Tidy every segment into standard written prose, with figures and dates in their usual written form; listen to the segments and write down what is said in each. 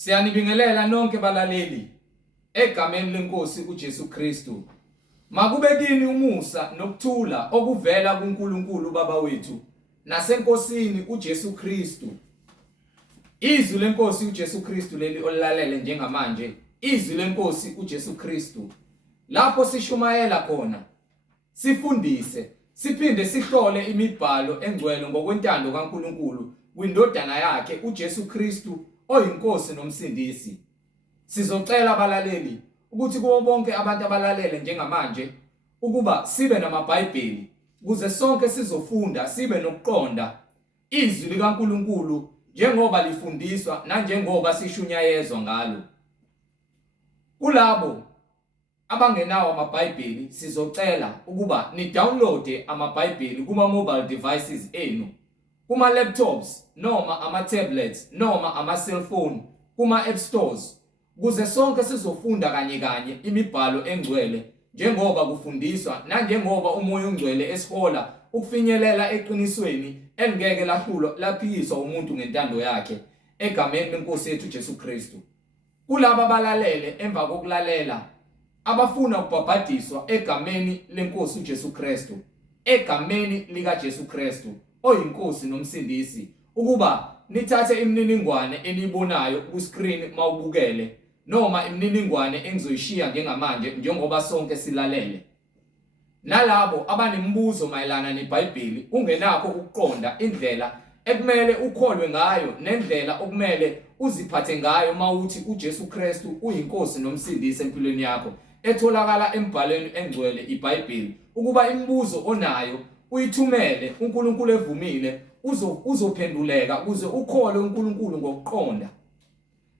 Siyanibingelela nonke balaleli egameni leNkosi uJesu Kristu. Makube kini umusa nokuthula okuvela kuNkulunkulu Baba wethu naseNkosini uJesu Kristu. Izwi leNkosi uJesu Kristu leli olilalele njengamanje, izwi leNkosi uJesu Kristu. Lapho sishumayela khona, sifundise, siphinde sihlole imibhalo engcwele ngokwentando kaNkulunkulu kwindodana yakhe uJesu Kristu oyinkosi nomsindisi. Sizocela abalaleli ukuthi kubo bonke abantu abalalele njengamanje ukuba sibe namaBhayibheli ukuze sonke sizofunda sibe nokuqonda izwi likaNkulunkulu njengoba lifundiswa nanjengoba sishunyayezwa ngalo. Kulabo abangenawo amaBhayibheli sizocela ukuba ni-download amaBhayibheli kuma mobile devices enu, kuma laptops noma ama tablets noma ama cellphone, kuma app stores ukuze sonke sizofunda kanye imibhalo engcwele njengoba kufundiswa nanjengoba umoya ongcwele esihola ukufinyelela eqinisweni elingeke laphikiswa umuntu ngentando yakhe egameni leNkosi yethu Jesu Kristu. Kulabo abalalele emva kokulalela abafuna ukubhabhadiswa egameni leNkosi uJesu Kristu, egameni likaJesu Kristu oyinkosi nomsindisi, ukuba nithathe imininingwane enibonayo ku screen mawubukele noma imininingwane engizoyishiya njengamanje njengoba sonke silalele. Nalabo abanemibuzo mayelana neBhayibheli ungenakho ukuqonda indlela ekumele ukholwe ngayo nendlela okumele uziphathe ngayo mawuthi uJesu Kristu uyinkosi nomsindisi empilweni yakho, etholakala embhalweni engcwele iBhayibheli, ukuba imibuzo onayo uyithumele uNkulunkulu evumile uzophenduleka ukuze ukhole uNkulunkulu ngokuqonda.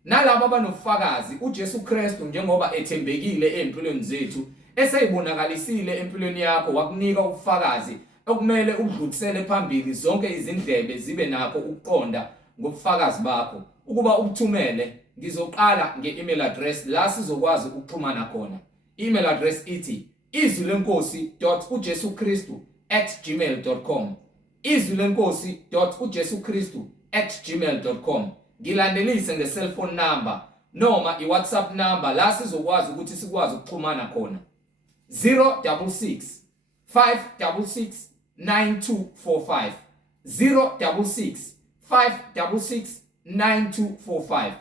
Nalabo abanofakazi uJesu Kristu njengoba ethembekile empilweni zethu, eseyibonakalisile empilweni yakho, wakunika ubufakazi okumele udlulisele phambili zonke izindlebe zibe nakho ukuqonda ngobufakazi bakho, ukuba ubuthumele. Ngizoqala nge-email address la sizokwazi ukuxhumana khona. Email address ithi izwilenkosi.ujesukristu@gmail.com, izwilenkosi.ujesukristu@gmail.com. Ngilandelise nge-cellphone number noma i-WhatsApp number la sizokwazi ukuthi sikwazi ukuxhumana khona. 066 566 9245, 066 566 9245.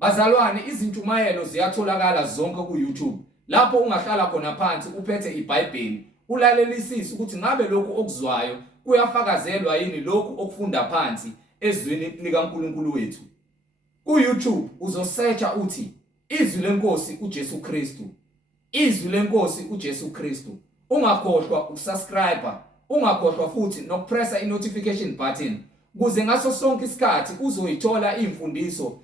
Bazalwane, izintshumayelo ziyatholakala zonke ku YouTube, lapho ungahlala khona phansi uphethe iBhayibheli ulalelisise ukuthi ngabe lokhu okuzwayo kuyafakazelwa yini lokhu okufunda phansi ezwini likaNkulunkulu wethu. Ku YouTube uzosearcha uthi izwi leNkosi uJesu Kristu, izwi leNkosi uJesu Kristu. Ungakhohlwa ukusubscribe, ungakhohlwa futhi nokupressa i-notification button ukuze ngaso sonke isikhathi uzoyithola imfundiso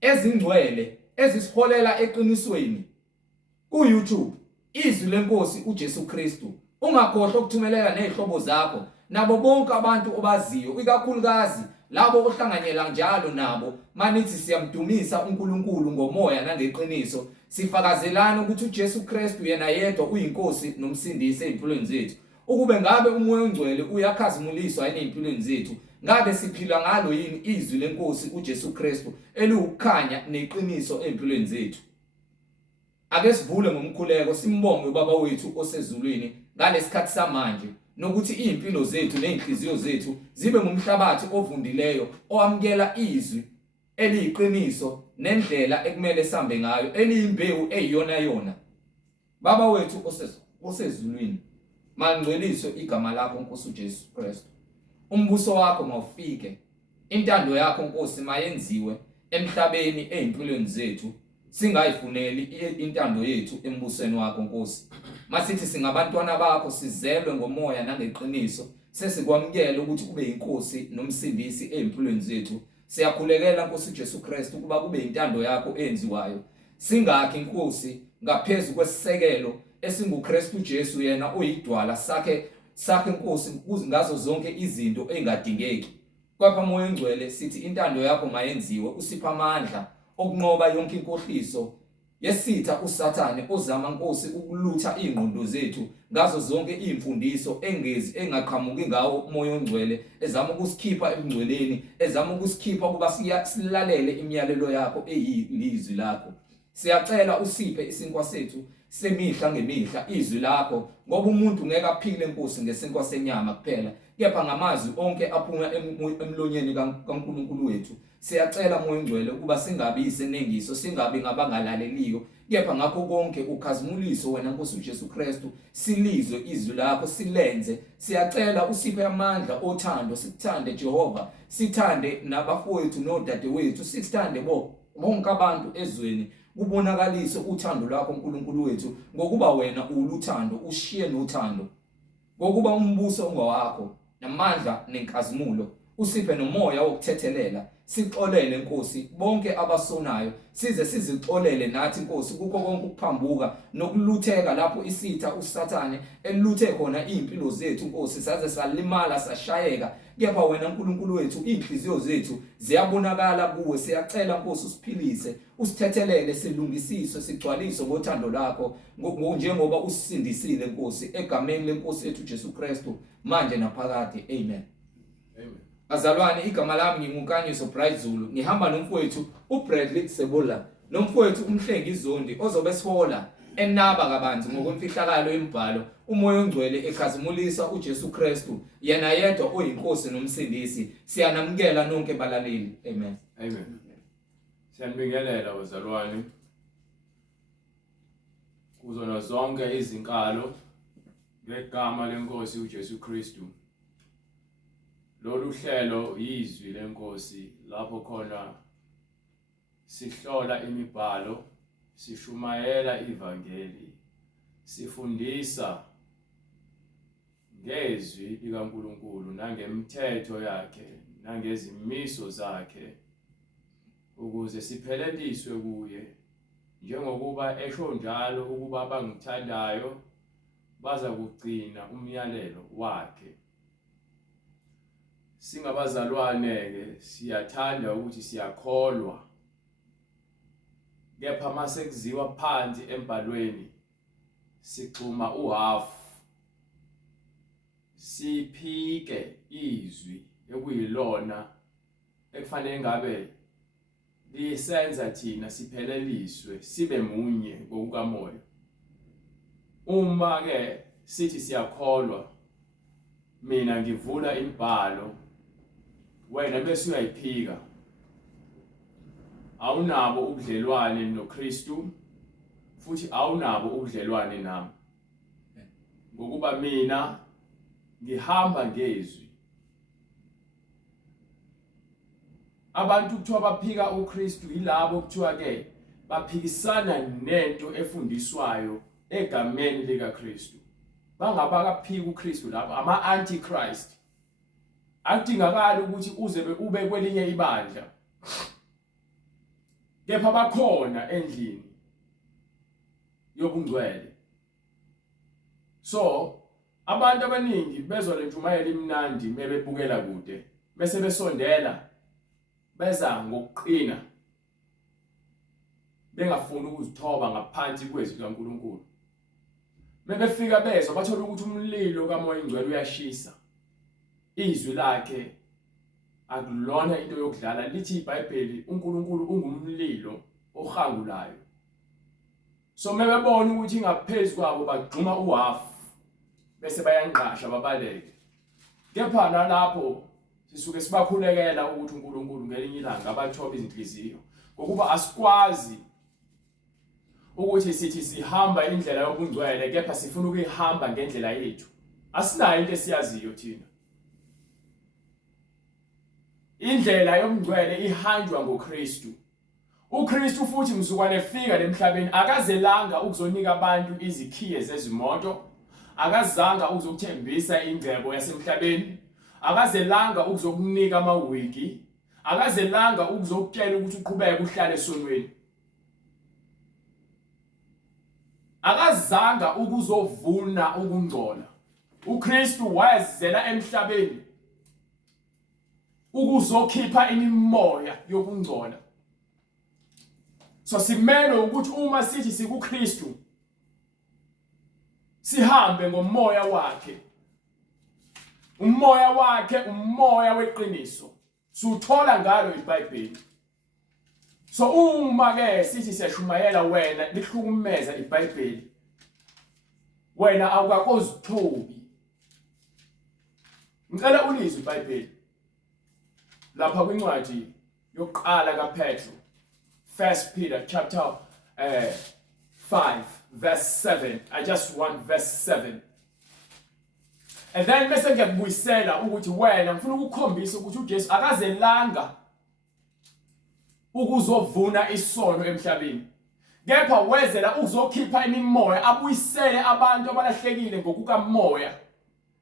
ezingcwele ezisiholela eqinisweni. Ku YouTube izwi leNkosi uJesu Kristu. Ungakhohlwa ukuthumelela nezihlobo zakho nabo bonke abantu obaziyo, ikakhulukazi labo ohlanganyela njalo nabo manithi siyamdumisa uNkulunkulu ngomoya nangeqiniso, sifakazelana ukuthi uJesu Kristu yena yedwa uyinkosi nomsindisi empilweni zethu. Ukube ngabe umoya ongcwele uyakhazimuliswa yini empilweni zethu, ngabe siphila ngalo yini izwi leNkosi uJesu Kristu eliwukukhanya neqiniso empilweni zethu. Ake sivule ngomkhuleko simbonge uBaba wethu osezulwini ngalesikhathi samanje, nokuthi impilo zethu nezinhliziyo zethu zibe ngumhlabathi ovundileyo oamkela izwi eliyiqiniso nendlela ekumele sambe ngayo, eliyimbewu eyiyona. Baba wethu osezulwini, mangcweliswe igama lakho Nkosi uJesu Kristu. Umbuso wakho mawufike, intando yakho Nkosi mayenziwe emhlabeni ezimpilweni zethu, singayifuneli intando yethu embusweni wakho Nkosi. Masithi singabantwana bakho, sizelwe ngomoya nangeqiniso, sesikwamukela ukuthi kube inkosi nomsindisi ezimpilweni zethu. Siyakhulekela Nkosi uJesu Kristu ukuba kube intando yakho enziwayo, singakhi Nkosi ngaphezulu kwesisekelo esinguKristu Jesu, yena oyidwala sakhe Nkosi ngazo zonke izinto engadingeki. Kwapha moya ongcwele sithi intando yakho mayenziwe, usipha amandla okunqoba yonke inkohliso yesitha uSathane ozama Nkosi ukulutha ingqondo zethu ngazo zonke imfundiso engaqhamuki ngawo umoya ongcwele ezama ukusikhipha ebungcweleni ezama ukusikhipha kuba silalele imiyalelo yakho eyilizwi lakho. Siyacela usiphe isinkwa sethu semihla ngemihla izwi lakho ngoba umuntu ngeke aphile Nkosi ngesinkwa senyama kuphela kepha ngamazwi onke aphuma emlonyeni kaNkulunkulu wethu. Siyacela moya ongcwele ukuba singabi isenengiso singabi ngabangalaleliyo kepha ngakho konke ukhazimuliso wena Nkosi uJesu Kristu silizwe izwi lakho silenze. Siyacela usiphe amandla othando sikuthande Jehova sithande nabafowethu nodadewethu sithande bonke abantu ezweni kubonakalise uthando lwakho uNkulunkulu wethu ngokuba wena uluthando ushiye nothando ngokuba umbuso ongowakho namandla nenkazimulo usiphe nomoya wokuthethelela sixolele Nkosi bonke abasonayo size sizixolele nathi Nkosi kukho konke ukuphambuka nokulutheka lapho isitha uSathane eluthe khona impilo zethu Nkosi saze salimala sashayeka kepha wena uNkulunkulu wethu inhliziyo zethu ziyabonakala kuwe. Siyacela Nkosi usiphilise usithethelele silungisiswe sigcwaliswe ngothando lakho njengoba usisindisile Nkosi egameni lenkosi yethu Jesu Kristu manje naphakade amen. Amen. Bazalwane igama lami ngiNkulunkulu Bright Zulu ngihamba nomfowethu uBradley Sebola nomfowethu uMhlengi Zondi ozobe sihola enaba kabanzi ngokwemfihlakalo yemibhalo umoya ongcwele ekhazimulisa uJesu Kristu yena yedwa oyinkosi nomsindisi. Siyanamukela nonke balaleli amen. Amen. Siyanibingelela bazalwane kuzona zonke izinkalo ngegama lenkosi uJesu Kristu. Lolu hlelo izwi lenkosi lapho khona sihlola imibhalo sishumayela ivangeli sifundisa ngezwi likaNkulunkulu nangemithetho yakhe nangezimiso zakhe ukuze sipheleliswe kuye njengokuba esho njalo ukuba abangithandayo baza kugcina umyalelo wakhe. Singabazalwane ke siyathanda ukuthi siyakholwa kepha mase kuziwa phansi embhalweni sixhuma uhalf siphike izwi ekuyilona ekufanele ngabe lisenza thina sipheleliswe sibe munye ngokukamoya. Uma ke sithi siyakholwa mina ngivula imibhalo wena bese uyayiphika awunabo ubudlelwane noKristu futhi awunabo ubudlelwane nami ngokuba mina ngihamba ngezwi. Abantu kuthiwa baphika uKristu yilabo kuthiwa ke baphikisana nento efundiswayo egameni likaKristu. Bangabakaphika uKristu lapho ama antichrist. Akudingakala ukuthi uze ube kwelinye ibandla kepha bakhona endlini yobungcwele. So abantu abaningi bezwa le ntshumayelo imnandi mebebukela kude bese besondela beza ngokuqina bengafuni ukuzithoba ngaphansi kwezwi likaNkulunkulu. Mebefika bezwa bathola ukuthi umlilo kamoya ingcwele uyashisa. Izwi lakhe akulona into yokudlala lithi iBhayibheli uNkulunkulu ungumlilo ohangulayo. So mebebona ukuthi ngaphezulu kwabo bagxuma uhalf bese bayanqasha babaleke. Kepha nalapho sisuke sibakhulekela ukuthi uNkulunkulu ngelinye ilanga abathobe izinhliziyo ngokuba asikwazi ukuthi sithi sihamba indlela yobungcwele kepha sifuna ukuyihamba ngendlela yethu. Asinayo into esiyaziyo thina. Indlela yobungcwele ihanjwa ngoKristu. uKristu futhi mzukwane efika emhlabeni akazelanga ukuzonika abantu izikhiye zezimoto, akazanga ukuzokuthembisa ingcebo yasemhlabeni, akazelanga ukuzokunika amawiki, akazelanga ukuzokutshela ukuthi uqhubeke uhlale esonweni. Akazanga ukuzovuna ukungcola. uKristu wayezela emhlabeni ukuzokhipha imimoya yokungcola. So simele ukuthi uma sithi sikuKristu sihambe ngomoya wakhe. Umoya wakhe umoya weqiniso. Suthola ngalo iBhayibheli. So uma ke sithi siyashumayela wena lihlukumeza iBhayibheli. Wena awukakozithobi. Ngicela ulizwe iBhayibheli. Lapha kwincwadi yokuqala kaPetru. 1 Peter chapter 5 verse 7. I just want verse 7. And then bese ngiyakubuyisela ukuthi wena ngifuna ukukhombisa ukuthi uJesu akazelanga ukuzovuna isono emhlabeni. Kepha wezela ukuzokhipha imimoya abuyisele abantu abalahlekile ngokukamoya.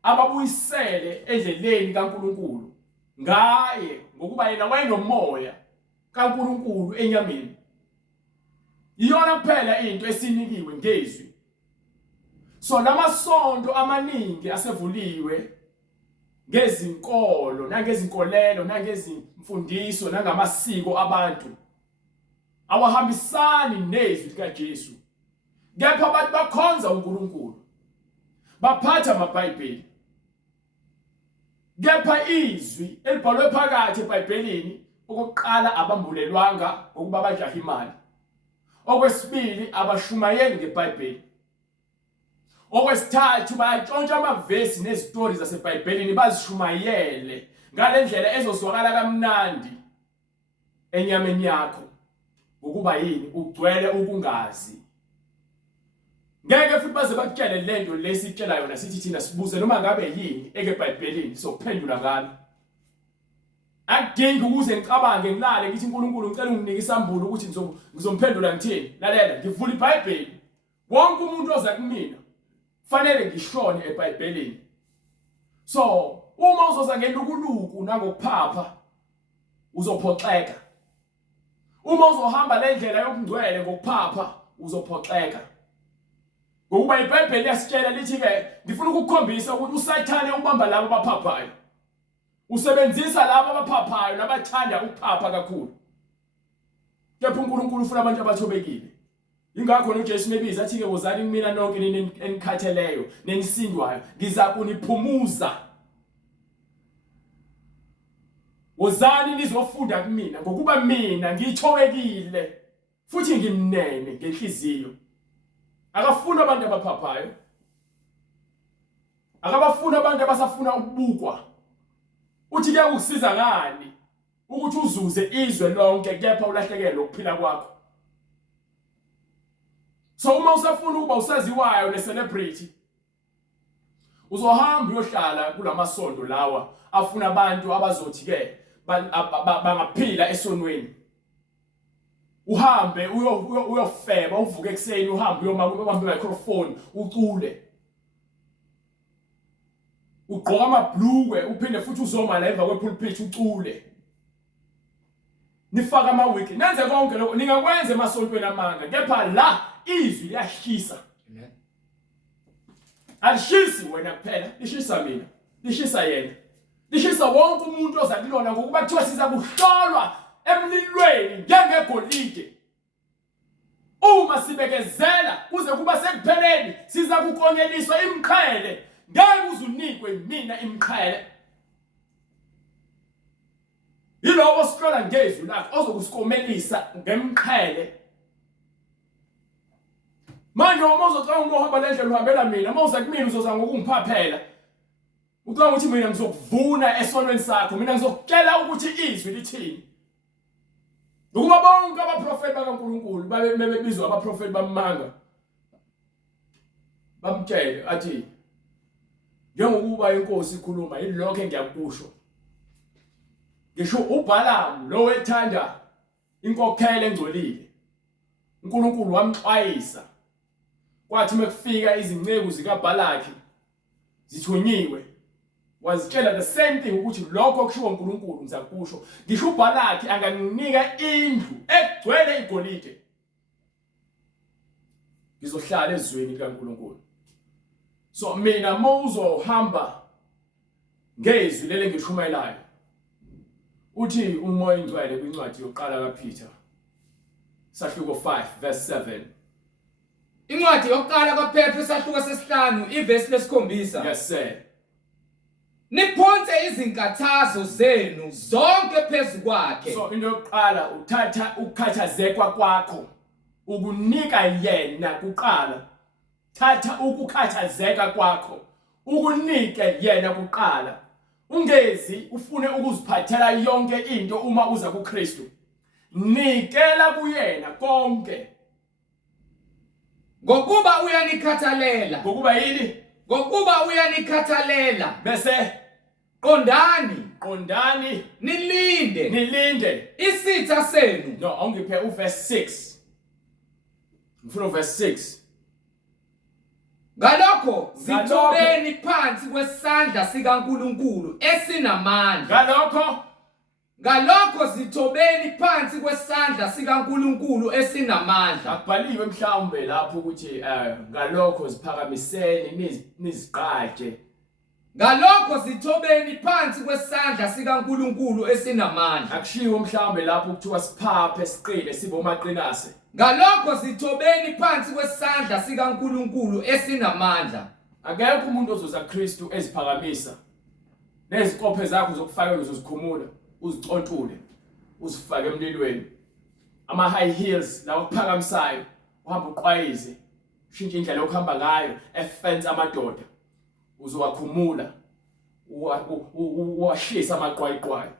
Ababuyisele endleleni kaNkulunkulu. Ngaye ngokuba yena wayenomoya kaNkulunkulu enyameni. Iyona kuphela into esinikiwe ngezwi. So lamasonto amaningi asevuliwe ngezinkolo nangezinkolelo nangezimfundiso nangamasiko abantu awahambisani nezwi likaJesu. Kepha abantu bakhonza uNkulunkulu. Baphatha amaBhayibheli. Kepha izwi elibhalwe phakathi eBhayibhelini okokuqala abambulelwanga ukuba bajaha imali. Okwesibili abashumayeli ngeBhayibheli. Okwesithathu bayatshontsha amavesi nezitori zaseBhayibhelini bazishumayele ngalendlela ezozwakala kamnandi enyameni yakho ukuba yini ugcwele ukungazi. Ngeke futhi baze bakutshele lento lesitshela yona sithi thina sibuze noma ngabe yini ekeBhayibhelini sokuphendula ngalo. Akudingi ukuze ngicabange ngilale ngithi uNkulunkulu ngicela unginike isambulo ukuthi ngizomphendula ngithini. Lalela ngivula iBhayibheli. Wonke umuntu oza kumina fanele ngishone eBhayibhelini. So uma uzoza ngelukuluku nangokuphapha uzophoxeka. Uma uzohamba le ndlela yokungcwele ngokuphapha uzophoxeka. Ngokuba iBhayibheli yasitshela lithi ke ngifuna ukukukhombisa ukuthi uSathane ubamba labo abaphaphayo. Usebenzisa labo abaphaphayo nabathanda ukuphapha kakhulu. Kepha uNkulunkulu ufuna abantu abathobekile. Ingakho noJesu mebiza athi ke wozani kumina nonke nini enikhatheleyo nenisindwayo ngiza kuniphumuza. Wozani nizofunda kumina ngokuba mina ngithobekile futhi ngimnene ngenhliziyo. Akafuna abantu abaphaphayo. Akabafuna abantu abasafuna ukubukwa. Uthi ke ukusiza ngani ukuthi uzuze izwe lonke kepha ulahlekelwe ukuphila kwakho. So uma usafuna ukuba usaziwayo ne-celebrity uzohamba uyohlala kulamasonto lawa afuna abantu abazothi ke bangaphila esonweni. Uhambe uyofeba uvuke ekseni uhambe uyobamba i-microphone ucule. Ugqoka amabhlukwe uphinde futhi uzoma la emva kwepulpit ucule. Nifaka amawiki nenze konke lokho ningakwenza emasontweni amanga kepha la izwi liyashisa. Amen. Alishisi wena kuphela lishisa mina lishisa yena lishisa wonke umuntu ozakulona ngokuba kuthiwa siza kuhlolwa emlilweni njengegolide. Uma sibekezela kuze kuba sekupheleni siza kukonyeliswa imqhele. Ngeke uzunikwe mina imqhele. Yilowo osihlola ngezwi lakhe ozokusikomelisa ngemqhele. Manje uma uzocela ukuhamba le ndlela uhambela mina, uma uza kumina uzoza ngokungiphaphela. Ucela ukuthi mina ngizokuvuna esonweni sakho, mina ngizokutshela ukuthi izwi lithini. Ukuba bonke abaprofeti bakaNkulunkulu babebizwa abaprofeti bamanga. Bamtshele athi njengokuba inkosi ikhuluma yilokho engiyakusho. Ngisho uBalaam lo wethanda inkokhelo engcolile. uNkulunkulu wamxwayisa. Kwathi mekufika izinceku zikaBalaki zithonyiwe wazitshela the same thing ukuthi lokho kushiwo uNkulunkulu ngizakusho. Ngisho uBalaki anganinika indlu egcwele igolide. Ngizohlala ezweni likaNkulunkulu. So mina mawuzohamba ngezwi lele ngishumayelayo. Uthi umoya ingcwele kwincwadi yokuqala kaPeter Sahluko 5 verse 7. Incwadi yokuqala kaPetru isahluko sesihlanu ivesi lesikhombisa. Yes sir. Niphonse izinkathazo zenu zonke phezu kwakhe. So into yokuqala uthatha ukukhathazekwa kwakho ukunika yena kuqala. Thatha ukukhathazeka kwakho ukunike yena kuqala. Ungezi ufune ukuziphathela yonke into uma uza kuKristu. Nikela kuyena konke. Ngokuba uyanikhathalela. Ngokuba yini? Ngokuba uyanikhathalela. Bese qondani nilinde isitha senu. No, ongiphe uverse 6. Ngifuna uverse 6. Ngalokho zithobeni phansi kwesandla sikaNkulunkulu esinamandla. Ngalokho zithobeni phansi kwesandla sikaNkulunkulu esinamandla. Akubhaliwe mhlawumbe lapho ukuthi ngalokho ziphakamiseni niziqaje. Ngalokho zithobeni phansi kwesandla sikaNkulunkulu esinamandla. Akushiwo mhlawumbe lapho kuthiwa siphaphe siqine sibe omaqinase. Ngalokho zithobeni phansi kwesandla sikaNkulunkulu esinamandla. Akekho umuntu ozoza kuKristu eziphakamisa. Nezikophe zakho zokufakela uzozikhumula, uzicontule, uzifake emlilweni. Ama high heels lawo kuphakamisayo, uhamba uqwayize, ushintshe indlela yokuhamba ngayo, efense amadoda. Uzowakhumula, uwashisa amaqwayiqwayi.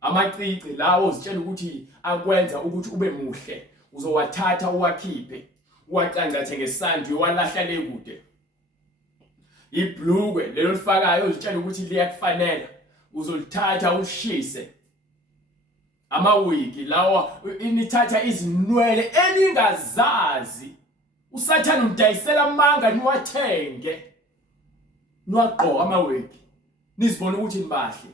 Amacici lawo uzitshela ukuthi akwenza ukuthi ube muhle. Uzowathatha uwakhiphe, uwaqangathe ngesandla uwalahla le kude. Ibhlukwe lelo lifakayo uzitshela ukuthi liyakufanela, uzolithatha ushise. Amawigi lawa inithatha izinwele eningazazi. Usathana udayisela amanga niwathenge. Niwaqoqa amawigi. Nizibona ukuthi nibahle.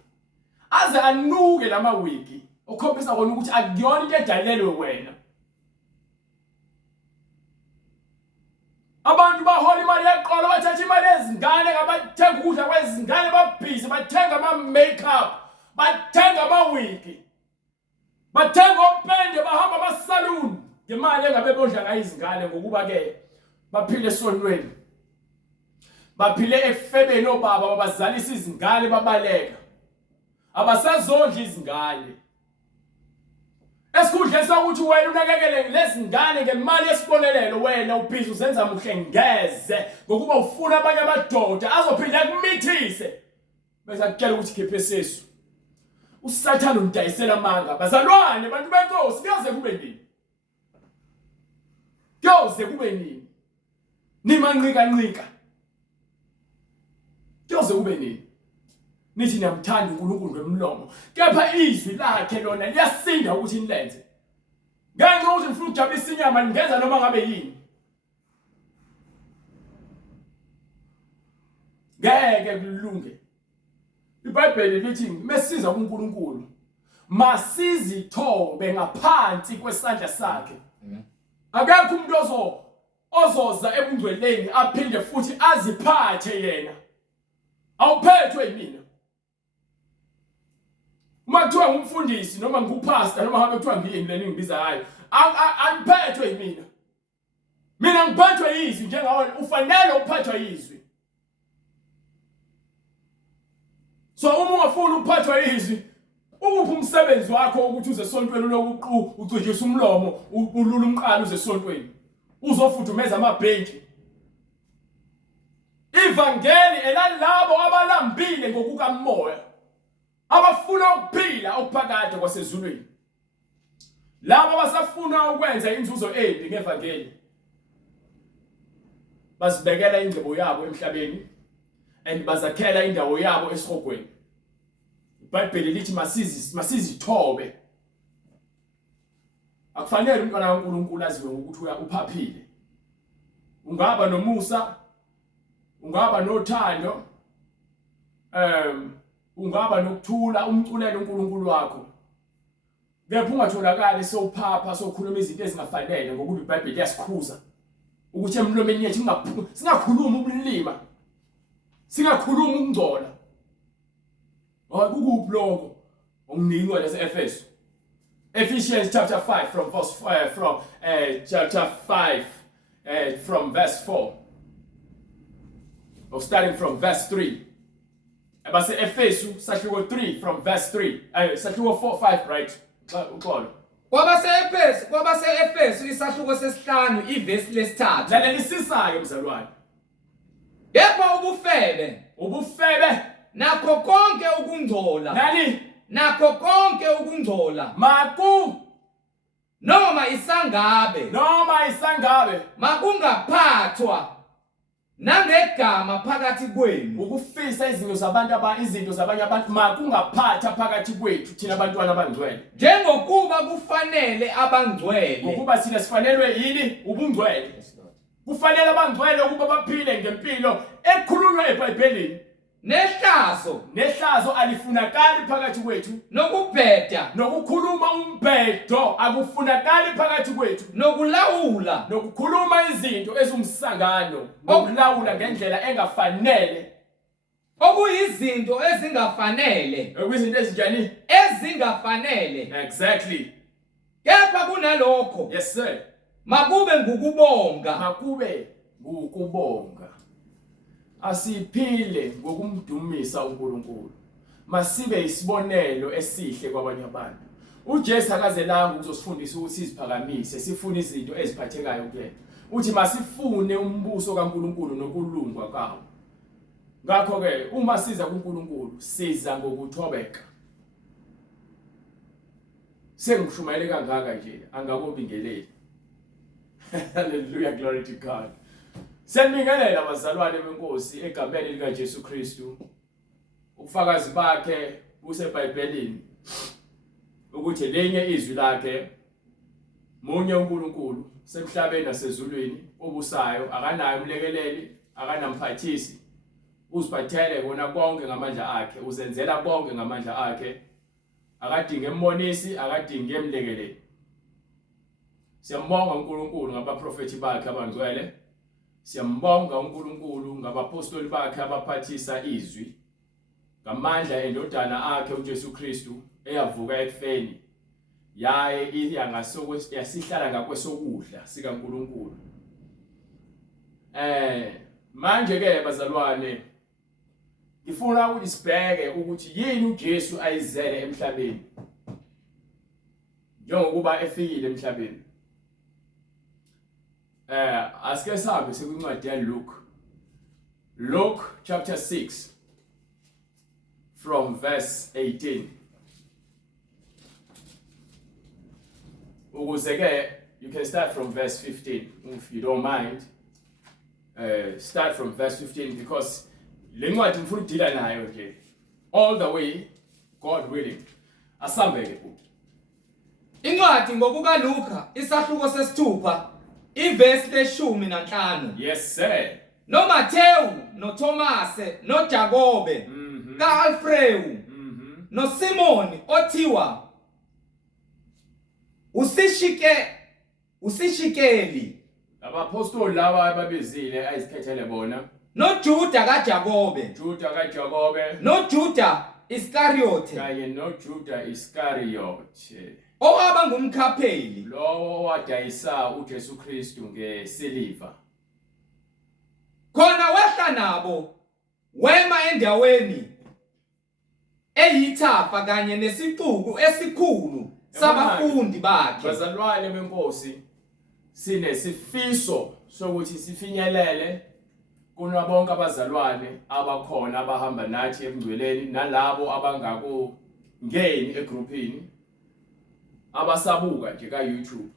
Aze anuke lamawigi, okhombisa kona ukuthi akuyona into edalelwe wena. Abantu bahola imali yeqolo bathatha imali ezingane ngabathenga ukudla kwezingane babhizi bathenga ama makeup bathenga amawigi bathenga opende bahamba ama-salon ngemali engabe bondla ngayo izingane ngokuba ke baphile esonweni baphile efebeni obaba babazalisa izingane babaleka abasazondla izingane esikhundleni sokuthi wena unakekele lezi ngane ngemali yesibonelelo wena ubhizi uzenza muhle ngeze ngokuba ufuna abanye amadoda azophinda kumithise bese akutshela ukuthi khiphe sesu usathana umdayisela amanga bazalwane abantu benkosi kuyoze kube nini nimanqika kuyoze kube nini nithi niyamthanda uNkulunkulu ngemlomo kepha izwi lakhe lona liyasinda ukuthi nilenze ngenxa ukuthi ngifuna ukujabulisa inyama ningenza noma ngabe yini ngeke kulunge iBhayibheli lithi mesiza kuNkulunkulu masizithobe ngaphansi kwesandla sakhe akekho umuntu ozoza ebungcweleni aphinde futhi aziphathe yena awuphethwe yimina uma kuthiwa ngumfundisi noma ngupastor noma ngabe kuthiwa ngiyini leni ngibiza hayo angiphethwe yimina mina ngiphethwe yizwi njengawe ufanele uphathwa yizwi so uma ungafuna ukuphathwa yizwi ukuphi umsebenzi wakho ukuthi uze esontweni lokuqhu ucijisa umlomo ulula umqala uze esontweni uzofudumeza amabhenki ivangeli elalabo abalambile ngokukamoya abafuna ukuphila okuphakade kwasezulwini labo basafuna ukwenza inzuzo embi ngevangeli basibekela ingcebo yabo emhlabeni and bazakhela indawo yabo esihogweni iBhayibheli lithi masizithobe akufanele umntwana kaNkulunkulu aziwe ukuthi uphaphile ungaba nomusa ungaba nothando ungaba nokuthula umculele uNkulunkulu wakho kepha ungatholakala sewuphapha sokhuluma izinto ezingafanele ngokuba iBhayibheli liyasikhuza ukuthi emlomeni yethu singakhuluma ubulima singakhuluma ukungcola ukuphi lokho onginikwa lase Efeso Ephesians chapter 5 from chapter 5 from verse 4. Or starting from verse 3. But say Efesu sahluko 3 from verse 3. Sahluko 4 5 right? God. Kwabase Efesu isahluko sesihlanu ivesi lesithathu. Lalelisisayo mzalwane. Kepha ubufebe nakho konke ukungcola. nani Nakho konke ukungcola. Noma isangabe makungaphathwa nangegama phakathi kwenu. Ukufisa izinto zabanye abantu makungaphatha phakathi kwethu thina abantwana abangcwele. Njengokuba kufanele abangcwele. Ngokuba thina sifanelwe yini ubungcwele. Kufanele abangcwele ukuba baphile ngempilo ekhulunywa eBhayibhelini. Nehlazo alifunakali phakathi kwethu. Nokukhuluma umbhedo akufunakali phakathi kwethu. Nokukhuluma izinto ezumsangano. Nokulawula ngendlela engafanele. Okuyizinto ezingafanele. Okuyizinto ezinjani? Ezingafanele. Exactly. Kepha kunalokho. Yes sir. Makube ngukubonga. Asiphile ngokumdumisa uNkulunkulu. Masibe isibonelo esihle kwabanye abantu. uJesu akazelanga ukuzosifundisa ukuthi siziphakamise, sifune izinto eziphathekayo kuyena. Uthi masifune umbuso kaNkulunkulu nokulungwa kwawo. Ngakho ke uma siza kuNkulunkulu siza ngokuthobeka. Sengishumayele kangaka nje angakobingeleli. Hallelujah, glory to God. Senibingelela abazalwane benkosi egameni lika Jesu Kristu. Ubufakazi bakhe buseBhayibhelini ukuthi lenye izwi lakhe munye uNkulunkulu semhlabeni nasezulwini obusayo, akanayo umlekeleli, akanamphathisi. Uziphathele kona konke ngamandla akhe, uzenzela konke ngamandla akhe. Akadinge embonisi, akadinge emlekeleli. Siyambonga uNkulunkulu ngabaprofeti bakhe abangcwele. Siyambonga uNkulunkulu ngabapostoli bakhe abaphathisa izwi. Ngamandla endodana akhe uJesu Kristu eyavuka ekufeni. Yaye yasihlala ngakwesokudla sikaNkulunkulu. Manje ke bazalwane ngifuna ukuthi sibheke ukuthi yini uJesu ayizele emhlabeni. Njengokuba efikile emhlabeni. Asike sabe sekuncwadi yaLuke. Luke chapter 6 from verse 18. Ukuze ke you can start from verse 15 if you don't mind. Start from verse 15 because le ncwadi ngifuna ukudila nayo nje all the way, God willing. Asambeke ku. Incwadi ngokuka Luka isahluko sesithupha ivesi leshumi nanhlanu. Yes sir. No Matthew, no Thomas, no Jacobe, ka Alfreyu, no Simon othiwa usishikeli. Abapostoli laba ababezile ayizikhethele bona. No Juda kaJakobe. No Juda Iscariot. Kanye no Juda Iscariot. Owaba ngumkhapheli. Lowo wadayisa uJesu Kristu ngesiliva. Khona wehla nabo wema endaweni eyithafa kanye nesixuku esikhulu sabafundi bakhe. Bazalwane benkosi sinesifiso sokuthi sifinyelele kuna bonke abazalwane abakhona abahamba nathi emngcweleni nalabo abangako ngeni egroupini abasabuka nje ka YouTube.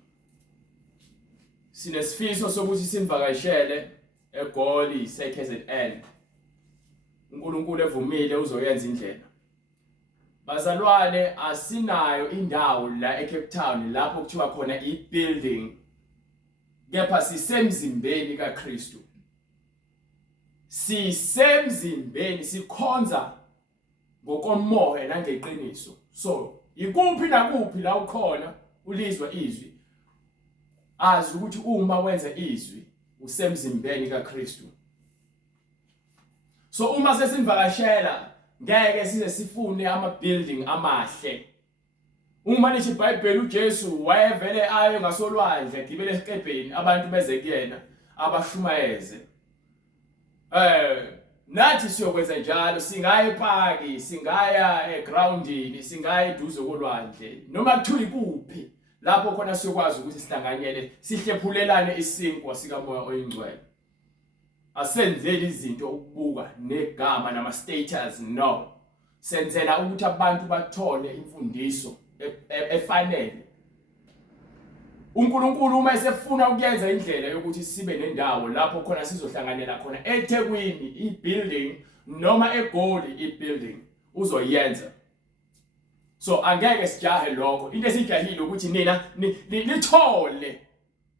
Sinesifiso sokuthi simvakashele eGoli seKZN. uNkulunkulu evumile uzoyenza indlela. Bazalwane asinayo indawo la eCape Town lapho kuthiwa khona ibuilding. Kepha sisemzimbeni kaKristu. Sisemzimbeni sikhonza ngokomoya nangeqiniso. So, ikuphi nakuphi la ukhona ulizwa izwi. Azi ukuthi uma wenza izwi usemzimbeni kaKristu. So uma sesimvakashela ngeke size sifune ama building amahle. Uma lithi iBhayibheli uJesu wayevele aye ngasolwandle egibele esikebheni abantu beze kuyena abashumayeze. Nathi siyokwenza njalo, singaya eparki, singaya egroundini, singaya eduze kolwandle, noma kuthiwa ikuphi lapho khona siyokwazi ukuthi sihlanganyele, sihlephulelane isinkwa sikamoya oyingcwele. Asenzeli izinto ukubuka negama nama status, no. Senzela ukuthi abantu bathole imfundiso efanele. uNkulunkulu uma esefuna ukuyenza indlela yokuthi sibe nendawo lapho khona sizohlanganela khona eThekwini ibuilding noma eGoli ibuilding uzoyenza. So angeke sijahe lokho. Into esijahile ukuthi nina nithole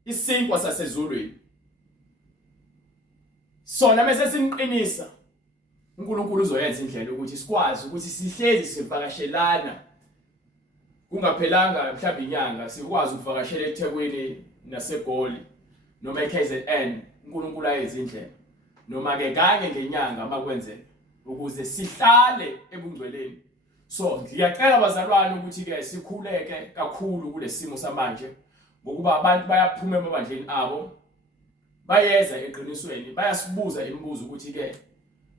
isinkwa sasezulwini. Sona bese simqinisa uNkulunkulu uzoyenza indlela ukuthi sikwazi ukuthi sihlezi sivakashelana. Kungaphelanga mhlawumbe inyanga sikwazi ukuvakashela eThekwini naseGoli noma eKZN, uNkulunkulu ayenza indlela. Noma ke kanye ngenyanga makwenzeka ukuze sihlale ebungcweleni. So ngiyacela bazalwane ukuthi ke sikhuleke kakhulu kulesimo samanje ngokuba abantu bayaphuma emabandleni abo bayeza eqinisweni, bayasibuza imibuzo ukuthi ke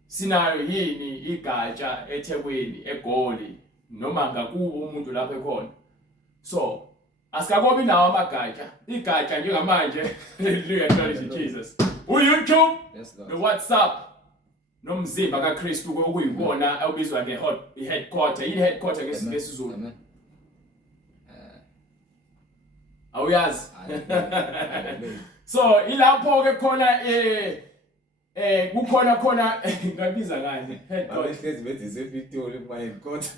sinayo yini igatsha eThekwini eGoli noma ngakuwo umuntu lapho ekhona. So asikakobi nawo amagatsha, igatsha njengamanje hallelujah glory to Jesus. uYouTube noWhatsApp nomzimba kaKristu okuyibona obizwa ngeheadquarter. Yini headquarter ngesizulu? Awuyazi? So ilapho ke khona kukhona khona ngabiza ngani headquarter Abehlezi benzise ePitoli kuma headquarter.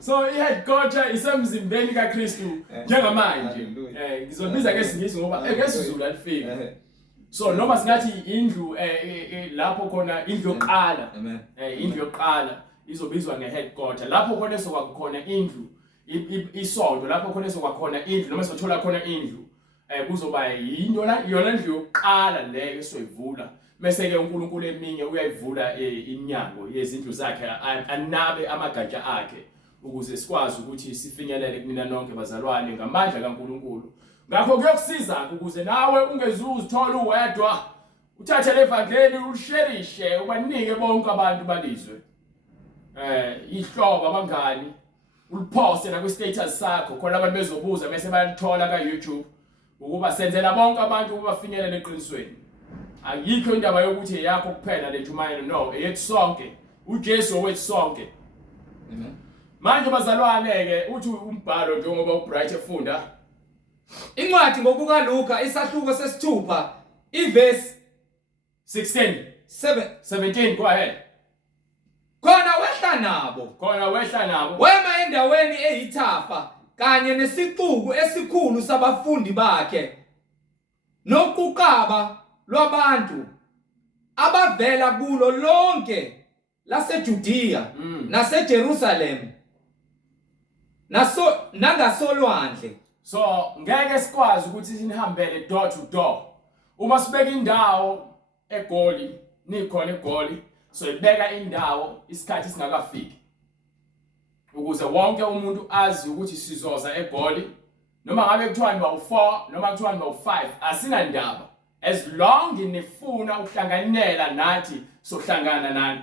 So iheadquarter isemzimbeni kaKristu njengamanje. Ngizobiza ngesingisi ngoba ngesizulu alifiki. So noma singathi indlu lapho khona indlu yokuqala. Indlu yokuqala izobizwa ngeheadquarter. Lapho khona esokwakhona indlu isonto, lapho khona esokwakhona indlu noma sothola khona indlu. Kuzoba yona ndlu yokuqala leyo esoyivula. Bese ke uNkulunkulu eminye uyayivula iminyango yezindlu zakhe anabe amagatsha akhe ukuze sikwazi ukuthi sifinyelele kumina nonke bazalwane ngamandla kaNkulunkulu. Ngakho kuyokusiza ukuze nawe ungezuzithola uwedwa, uthathe levangeli ulisherishe ubanike bonke abantu balizwe. Ihlobo abangani uliposte na ku status sakho khona abantu bezobuza bese bayalithola ka YouTube ukuba senzela bonke abantu ukuba finyelele eqinisweni. Ayikho indaba yokuthi yakho kuphela le Jumayelo, no, eyethu sonke. uJesu owethu sonke. Amen. Manje bazalwane ke uthi umbhalo njengoba uBright efunda incwadi ngokuka Luka isahluko sesithupha iverse 17 go ahead. Khona wehla nabo wema endaweni eyithafa kanye nesixuku esikhulu sabafundi bakhe nokuqaba lwabantu abavela kulo lonke laseJudiya naseJerusalem nangasolwandle. So ngeke sikwazi ukuthi sinihambele door to door. Uma sibeka indawo eGoli, nikhona eGoli, so ibeka indawo isikhathi singakafiki. Ukuze wonke umuntu azi ukuthi sizoza eGoli, noma ngabe kuthiwa niba u4 noma kuthiwa niba u5, asina ndaba. As long nifuna ukuhlanganela nathi sohlangana nani.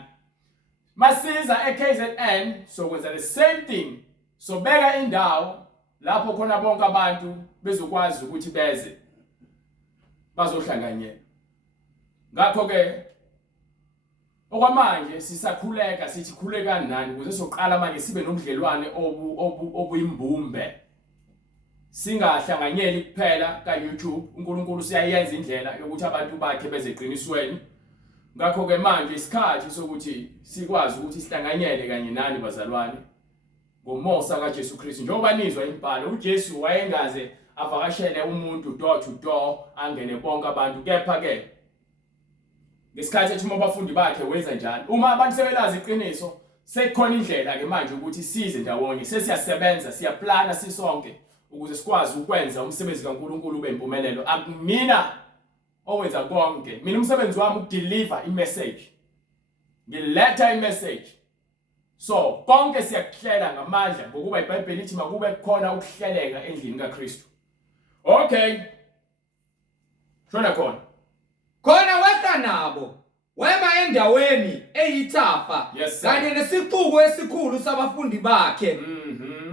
Masiza eKZN sokwenza the same thing. So beka indawo lapho khona bonke abantu bezokwazi ukuthi beze bazohlanganyela. Ngakho ke okwamanje sisakhuleka sithi khuleka nani ukuze soqala manje sibe nomdlelwane obuyimbumbe. Singahlanganyeli kuphela ka YouTube. uNkulunkulu siyayenza indlela yokuthi abantu bakhe bezeqinisweni. Ngakho ke manje isikhathi sokuthi sikwazi ukuthi sihlanganyele kanye nani bazalwane ngomosa kaJesu Kristu. Njengoba nizwa imbhalo uJesu wayengaze avakashele umuntu door to door angene bonke abantu, kepha ke ngesikhathi ethuma abafundi bakhe wenza njalo. Uma abantu sebelazi iqiniso sekukhona indlela ke manje ukuthi size ndawonye, sesiyasebenza siyaplana sisonke ukuze sikwazi ukwenza umsebenzi kaNkulunkulu ube impumelelo. Akumina owenza konke, mina umsebenzi wami ukudeliver imessage, ngiletha imessage. So konke siyakuhlela ngamandla ngokuba iBhayibheli lithi makube khona ukuhleleka endlini kaKristu. Okay. Shona khona. Khona wehla nabo wema endaweni eyithafa Yes, sir. kanye nesixuku esikhulu sabafundi bakhe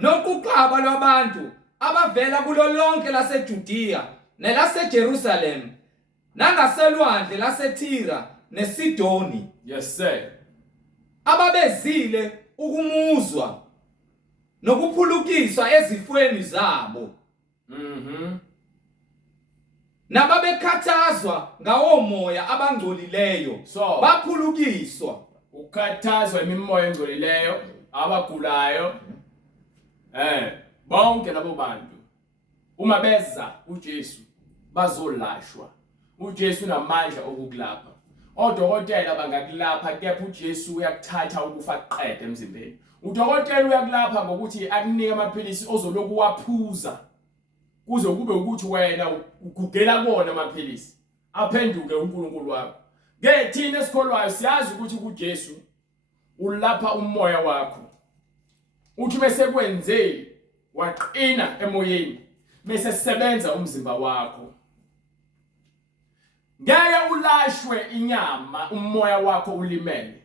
nokuqhaba lwabantu abavela kulo lonke laseJudiya nelaseJerusalem nangaselwandle laseThira neSidoni. Yes sir. Ababezile ukumuzwa nokuphulukiswa ezifweni zabo. Nababekhathazwa ngawo moya abangcolileyo So baphulukiswa. ukhathazwa imimoya engcolileyo abagulayo bonke labo bantu uma beza uJesu bazolashwa. uJesu unamandla okukulapha. Odokotela bangakulapha kepha uJesu uyakuthatha ukufa kuqede emzimbeni. Udokotela uyakulapha ngokuthi akunika amaphilisi ozoloku waphuza kuze kube ukuthi wena ugugela kona amaphilisi aphenduke uNkulunkulu wakho. Ke thina esikholwayo siyazi ukuthi kuJesu ulapha umoya wakho. Uthi bese kwenze waqina emoyeni bese sebenza umzimba wakho. Ngeke ulashwe inyama umoya wakho ulimele.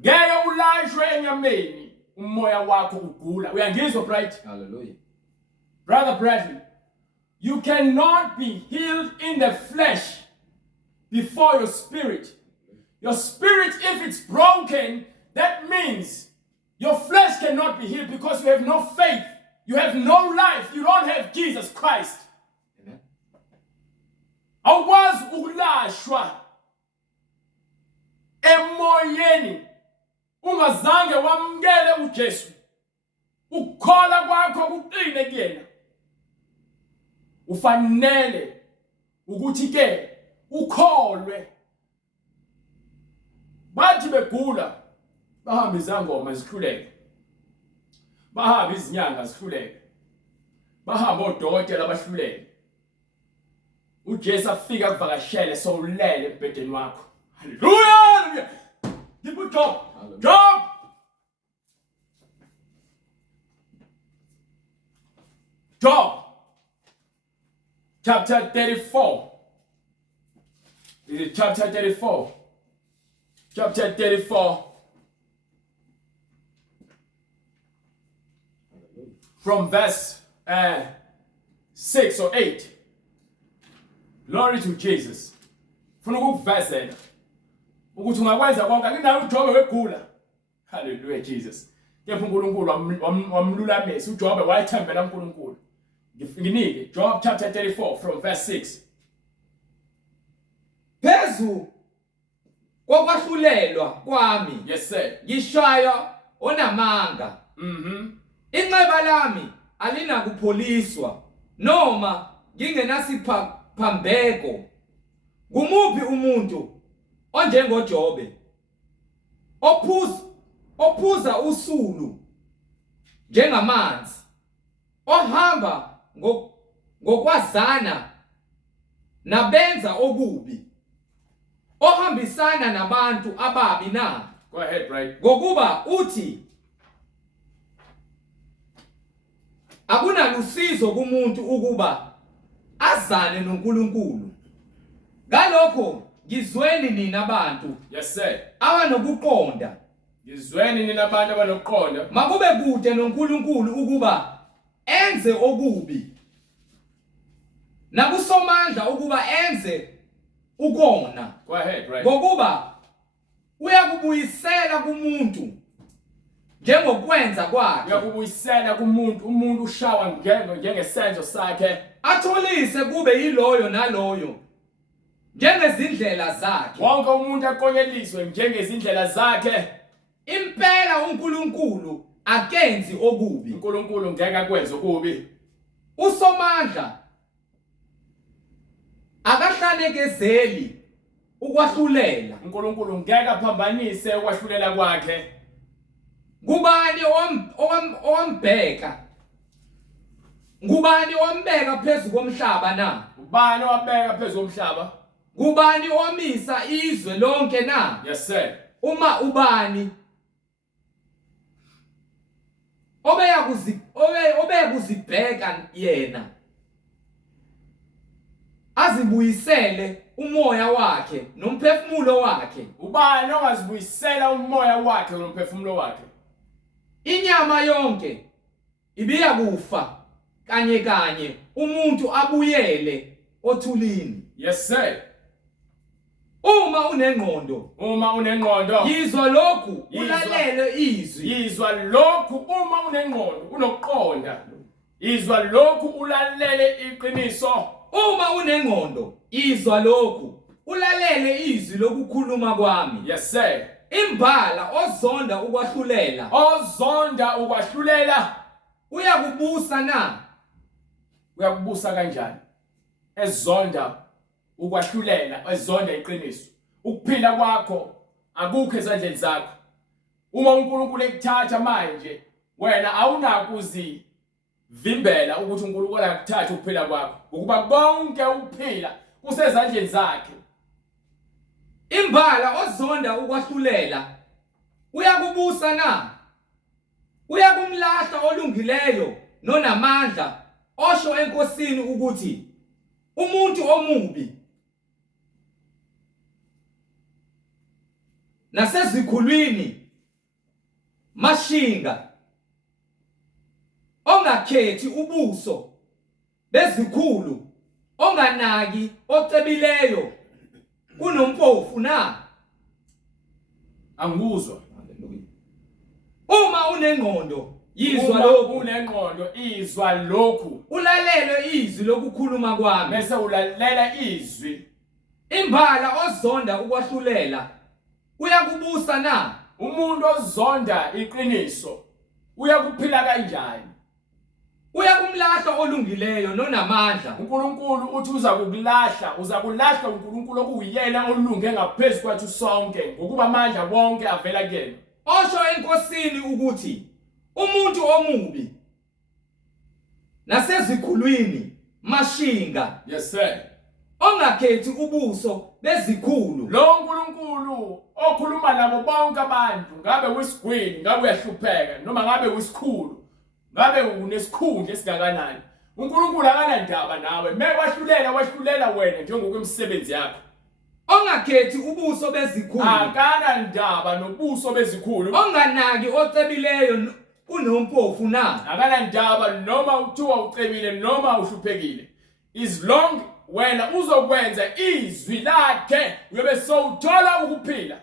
Ngeke ulashwe enyameni umoya wakho ugula. Uyangizwa bright? Hallelujah. Brother Bradley, you cannot be healed in the flesh before your spirit. Your spirit, if it's broken, that means your flesh cannot be healed because you have no faith. You have no life. You don't have Jesus Christ. Amen. Awukwazi ukulashwa emoyeni ungazange wamkele uJesu. Ukukholwa kwakho kuqine kuyena. Ufanele ukuthi ke ukholwe. Bathi begula bahamba izangoma zihluleke. Bahamba izinyanga zihluleke. Bahamba odokotela abahluleke. uJesu afika kuvakashele sowulele embedeni wakho. Hallelujah! Give it job. Job. Job. Chapter 34. Is it chapter 34? Chapter 34. From verse 6 or 8. Glory to Jesus. Funa ukukuvezela ukuthi ungakwenza konke akinayo uJobe wegula. Hallelujah Jesus. Kepha uNkulunkulu wamlulamisa uJobe wayethembela uNkulunkulu. Nginike Job chapter 34 from verse 6. Phezu kokwahlulelwa kwami. Yes sir. Ngishaya onamanga. Inxeba lami alinakupholiswa noma ngingenasiphambeko. Ngumuphi umuntu onjengoJobe ophuza usulu njengamanzi, ohamba ngokwazana nabenza okubi, ohambisana nabantu ababi na? Go ahead, right? Ngokuba uthi akunalusizo kumuntu ukuba azane noNkulunkulu. Ngalokho ngizweni nina abantu. Yes sir. Abanokuqonda. Ngizweni nina abantu abanokuqonda. Makube kude noNkulunkulu ukuba enze okubi. Nakusomandla ukuba enze ukona. Go ahead, right? Ngokuba uyakubuyisela kumuntu njengokwenza kwakhe. Uyakubuyisela umuntu ushawa njengesenzo sakhe. Atholise kube yiloyo naloyo njengezindlela zakhe. Wonke umuntu akonyeliswe njengezindlela zakhe. Impela uNkulunkulu akenzi okubi. uNkulunkulu ngeke akwenze okubi. Usomandla akahlanezeli ukwahlulela. uNkulunkulu ngeke aphambanise ukwahlulela kwakhe. Ngubani owambheka? Ngubani ombeka phezu komhlaba na? Ubani owabeka phezu komhlaba? Ngubani omisa izwe lonke na? Yes sir. Uma ubani obekuzibheka yena azibuyisele umoya wakhe nomphefumulo wakhe. Ubani ongazibuyisela umoya wakhe nomphefumulo wakhe? Inyama yonke ibiya kufa kanye umuntu abuyele othulini. Yes sir. Uma unengqondo yizwa lokhu ulalele izwi. Yizwa lokhu uma unengqondo unokuqonda. Yizwa lokhu ulalele iqiniso. Uma unengqondo yizwa lokhu ulalele izwi lokukhuluma kwami. Yes sir. Imbala ozonda ukwahlulela uyakubusa na? Uyakubusa kanjani? Ezonda ukwahlulela, ezonda iqiniso. Ukuphila kwakho akukho ezandleni zakho. Uma uNkulunkulu ekuthatha manje, wena awunakuzivimbela ukuthi uNkulunkulu akuthathe ukuphila kwakho, ukuba konke ukuphila kusezandleni zakhe. Imbala ozonda ukwahlulela uyakubusa na? Uyakumlahla olungileyo nonamandla osho enkosini ukuthi umuntu omubi nasezikhulwini mashinga ongakhethi ubuso bezikhulu onganaki ocebileyo kunompofu na? Angikuzwa. Uma unengqondo yizwa lokhu ulalele izwi lokukhuluma kwami. bese ulalela izwi. Imbala ozonda ukwahlulela uyakubusa na? Umuntu ozonda iqiniso uyakuphila kanjani? Uyakumlahla olungileyo nonamandla. uNkulunkulu uthi uzakulahla uNkulunkulu okuyena olunge ngaphezulu kwethu sonke, ngokuba amandla wonke avela kuyena. Osho enkosini ukuthi umuntu omubi nasezikhulwini mashinga. Yes sir. Ongakhethi ubuso bezikhulu. Lo uNkulunkulu okhuluma nabo bonke abantu, ngabe wisigwini, ngabe uyahlupheka, noma ngabe wisikhulu, ngabe unesikhundla esingakanani, uNkulunkulu akanandaba nawe. Wahlulela wena njengokwemisebenzi yakho. Ongakhethi ubuso bezikhulu. Akanandaba nobuso bezikhulu. Onganaki ocebileyo kunompofu na? Akanandaba noma uthiwa ucebile noma uhluphekile. Is long wena uzokwenza izwi lakhe uyobe sowuthola ukuphila.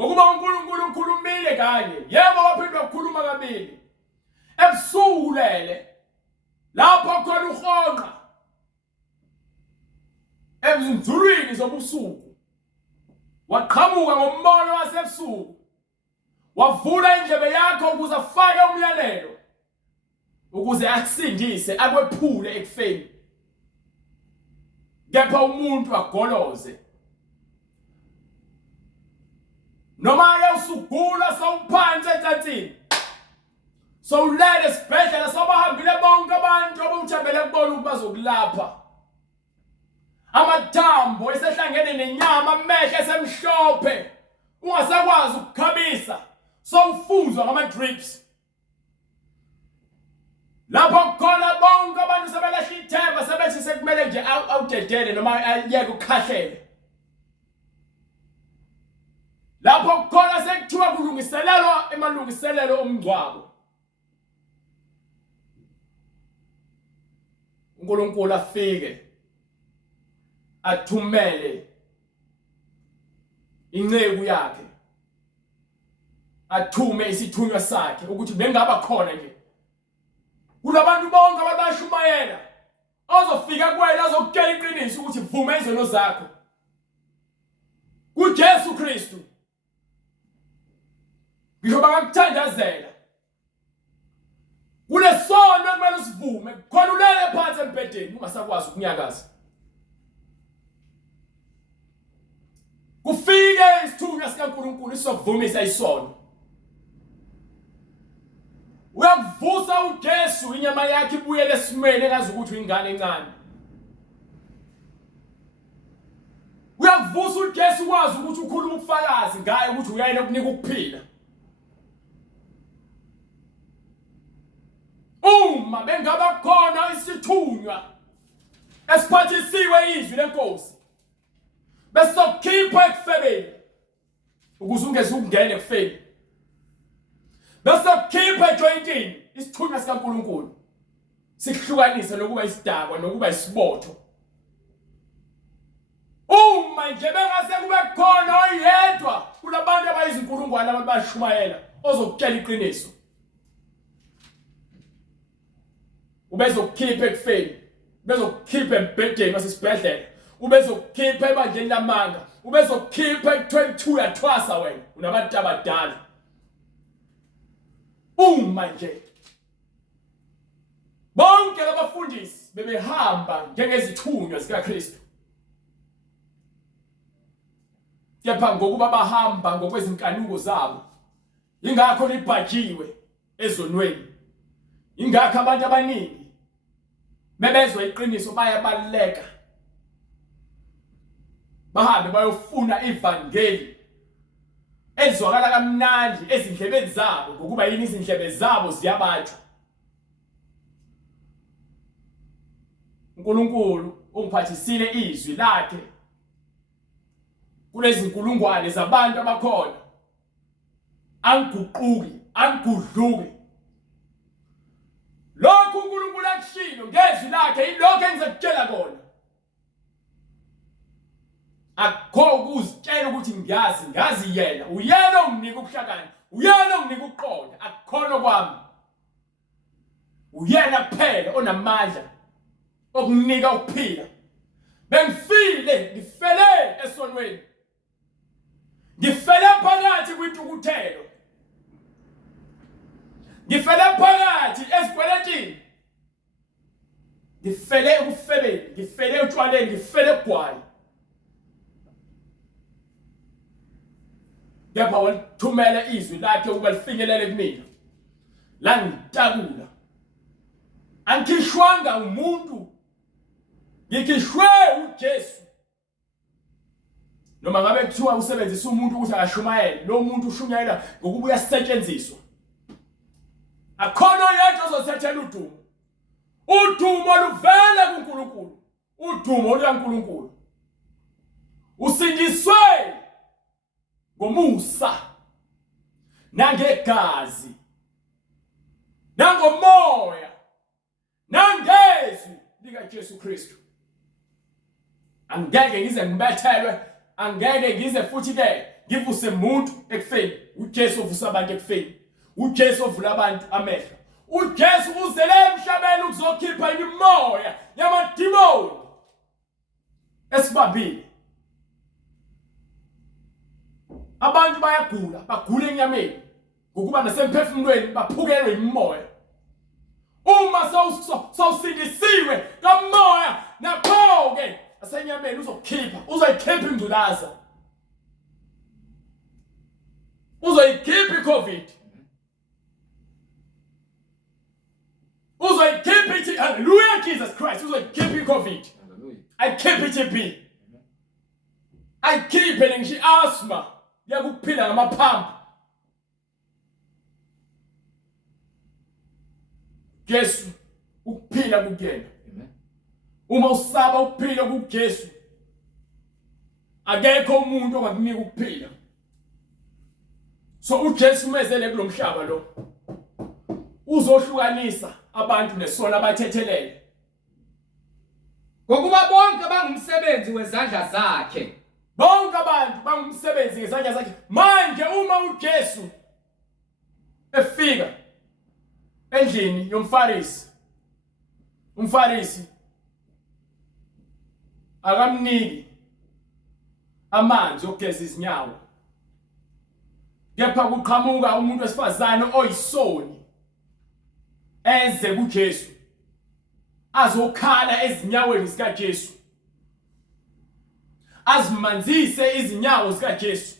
Ngokuba uNkulunkulu ukhulumile kanye, yebo waphinde ukukhuluma kabili. Ebusuku lele lapho khona uhonqa ezinzulwini zobusuku, waqhamuka ngombono wasebusuku, wavula indlebe yakho ukuze afake umyalelo, ukuze akusindise, akwephule ekufeni. Kepha umuntu agoloze, noma usugula sawuphansi enhlathini, sowulele esibhedlela, sawubahambile bonke abantu obawuthembele kubona ukuthi bazokulapha. Amathambo esehlangene nenyama, amehlo esemhlophe, ungasakwazi ukukhamisa, sowufuzwa ngama-drips. Lapho khona bonke abantu sebelahla ithemba, sebethi sekumele nje awudedele noma ayeke ukukhahlele. Lapho khona sekuthiwa kulungiselelwa emalungiselelo omngcwabo. uNkulunkulu afike athumele inceku yakhe, athume isithunywa sakhe ukuthi bengaba khona nje kulabantu bonke abashumayela, ozofika kuwena azokutshela iqiniso ukuthi vuma izono zakho kuJesu Kristu. Ngisho bangakuthandazela kulesono kumele usivume, khona ulele phansi embhedeni ungasakwazi ukunyakaza. Kufike isithunywa sikaNkulunkulu isovumisa isono. Uyakuvusa uJesu, inyama yakhe ibuyele esimeni engazi ukuthi uyingane encane. Uyakuvusa uJesu ukwazi ukuthi ukhuluma ubufakazi ngaye ukuthi uyayena ukunika ukuphila. uma bengaba khona isithunywa esiphathisiwe izwi lenkosi besokhipha ekufebeni ukuze ungeze ukungena ekufeni besokhipha ejointini isithunywa sikaNkulunkulu sikuhlukanise nokuba isidakwa nokuba isibotho uma nje bengase kube khona oyedwa kulabantu abayizinkulungwane abashumayela ozokutshela iqiniso ubezokukhipha ekufeni bezokukhipha embhedeni wasesibhedlela ubezokukhipha ebandleni lamanga ubezokukhipha ku-22 yathwasa wena unabantu abadala uma nje bonke abafundisi bebehamba njengezithunywa zikaKristu kepha ngokuba bahamba ngokwezinkanuko zabo ingakho libhajiwe ezonweni ingakho abantu abaningi bebezwe iqiniso bayabaleka bahambe bayofuna ivangeli ezwakala kamnandi ezindlebeni zabo ngokuba yini izindlebe zabo ziyabatshwa uNkulunkulu ungiphathisile izwi lakhe kulezi inkulungwane zabantu abakhona angiguquki angigudluki lokhu uNkulunkulu akushilo ngezwi lakhe ilokho engizokutshela kona akho ukuzitshela ukuthi ngazi yena uyena onginika ubuhlakani uyena onginika ukuqonda akukhona kwami uyena kuphela onamandla okunika ukuphila bengifile ngifele esonweni ngifele phakathi kwintukuthelo ngifele phakathi esikweletini ngifele ekufebeni ngifele utshwaleni ngifele egwayi kepha walithumela izwi lakhe ukuba lifinyelele kumina la ngitakula angikhishwanga umuntu ngikhishwe uJesu noma ngabe kuthiwa usebenzisa umuntu ukuthi akashumayele lo muntu ushumayela ngokuba uyasetshenziswa akhona yedwa ozothathela udumo luvela kuNkulunkulu udumo likaNkulunkulu usindiswe ngomusa nangegazi nangomoya nangezwi likaJesu Kristu angeke ngize ngibethelwe angeke ngize futhi ke ngivuse umuntu ekufeni uJesu uvusa abantu ekufeni uJesu uvula abantu amehlo uJesu uzele emhlabeni ukuzokhipha imimoya yamadimoni esibabili abantu bayagula bagula enyameni ngokuba nasemphefumulweni baphukelwe imimoya uma sawusindisiwe kamoya nakho ke asenyameni uzoyikhipha ingculaza uzoyikhipha iCovid uzoyikhipha ithi hallelujah Jesus Christ uzoyikhipha iCovid ayikhipha iTB ayikhiphe ngisho asthma yakuphila ngamaphampu Jesu ukuphila kuyena uma usaba ukuphila kuJesu akekho umuntu ongakunika ukuphila so uJesu mezele kulomhlaba lo uzohlukanisa abantu nesona abathethelele ngokuba bonke bangumsebenzi wezandla zakhe bonke abantu bangumsebenzi ngezandla zakhe manje uma uJesu efika endlini umfarisi akamniki amanzi okugeza izinyawo kepha kuqhamuka umuntu wesifazane oyisoni eze kuJesu azokhala ezinyaweni zikaJesu azimanzise izinyawo zikaJesu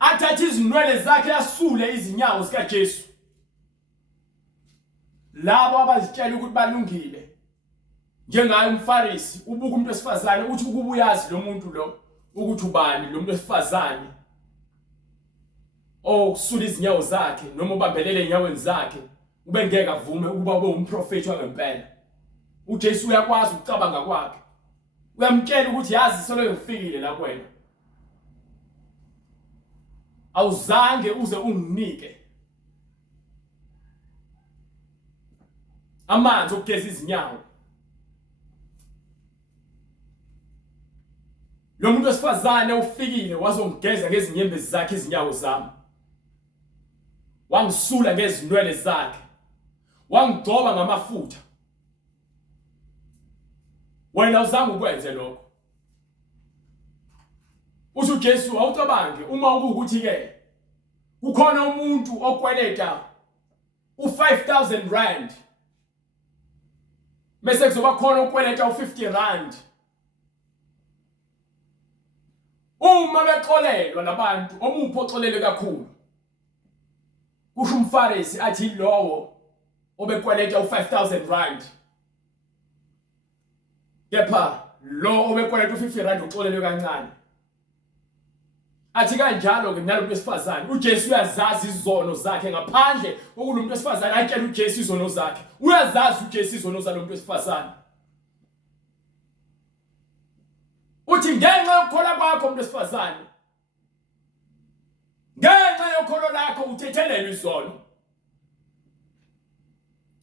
athathe izinwele zakhe asule izinyawo zikaJesu labo abazitshela ukuthi balungile njengaye umfarisi ubuka umuntu wesifazane uthi ukuba uyazi lo muntu lo ukuthi ubani lo muntu wesifazane okusula izinyawo zakhe noma ubambelele enyaweni zakhe ubengeke avume ukuba ube umprofeti wangempela. uJesu uyakwazi ukucabanga kwakhe. Uyamtshela ukuthi yazi solo ngifikile la kwena. Awuzange uze unginike amanzi okugeza izinyawo. Lo muntu wesifazane ufikile wazongigeza ngezinyembezi zakhe izinyawo zami. Wangisula ngezinwele zakhe. Wangigcoba ngamafutha. Wena uzange ukwenze lokho. Uthi uJesu awucabange uma ukuthi ke kukhona umuntu okweleta u5000 rand. Bese kuzoba khona okweleta u50 rand. Uma bexolelwa nabantu omuphi oxolele kakhulu. Kusho umFarisi athi lowo obekweleta u5000 rand. Kepha lo obekweleta u50 rand uxolelwe kancane. Athi kanjalo ke nalo wesifazane uJesu uyazazi izono zakhe ngaphandle okulomuntu wesifazane atshela uJesu izono zakhe. Uyazazi uJesu izono zalomuntu wesifazane. Uthi ngenxa yokukholwa kwakho umuntu wesifazane. Ngenxa yokholo lakho uthethelelwe izono.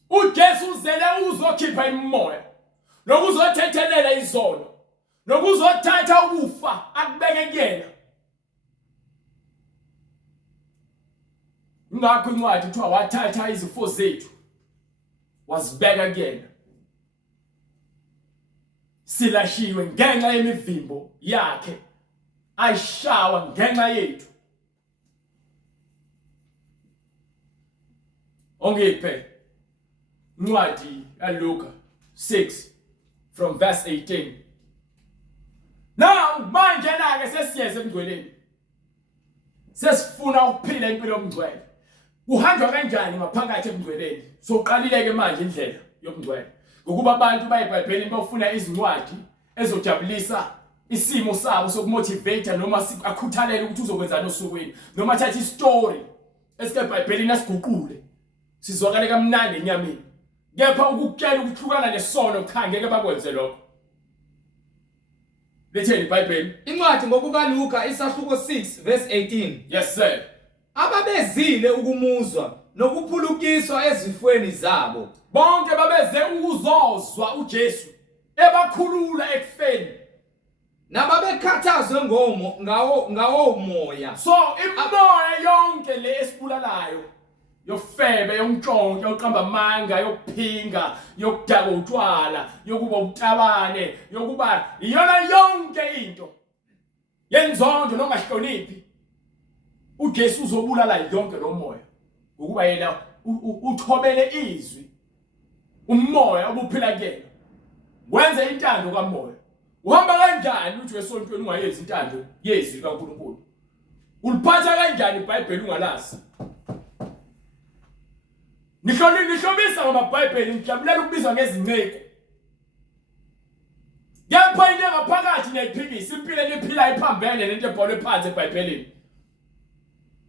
uJesu uzele uzokhipha imimoya. Nokuzothethelela izono. Nokuzothatha ukufa akubeke kuyena. Ngakho incwadi kuthiwa wathatha izifo zethu wazibeka kuyena. Silashiwe ngenxa yemivimbo yakhe. Ayishawa ngenxa yethu. Ongiphe incwadi kaLuka 6 from verse 18. Now manje ke sesiyeza emngcweleni. Sesifuna ukuphila impilo yomngcwele. Kuhanjwa kanjani ngaphakathi emngcweleni? Soqalile ke manje indlela yomngcwele. Ngokuba abantu bayiBhayibhelini bafuna izincwadi ezojabulisa isimo sabo sokumotivate noma akukhuthalele ukuthi uzokwenzana osukwini. Noma thatha istory esikeBhayibhelini asiguqule. Sizwakale kamnandi enyameni. Kepha ukukutshela ukuhlukana nesono cha ngeke bakwenze lokho. Letheni iBhayibheli. Incwadi ngokukaLuka isahluko 6 verse 18. Yes sir. Ababezile ukumuzwa nokuphulukiswa ezifweni zabo. Bonke babeze ukuzozwa uJesu ebakhulula ekufeni. Nababekhathazwe ngawo moya. So imoya yonke le esibulalayo. Yofebe, yonkonke, yoqamba amanga, yokuphinga, yokudaka utshwala, yokuba utabane, yokuba iyona yonke into. Yenzondo nongahloniphi. uJesu uzobulala yonke lo moya. Ukuba yena uthobele izwi. Umoya obuphila kuyena. Wenze intando kamoya. Uhamba kanjani uthi esontweni ungayenzi intando yezwi likaNkulunkulu? Uliphatha kanjani iBhayibheli ungalazi? Nihlobisa ngamaBhayibheli ngijabulela ukubizwa ngezinceke. Kepha into ngaphakathi neyiphikisa impilo eniphila iphambene nento ebhalwe phansi eBhayibhelini.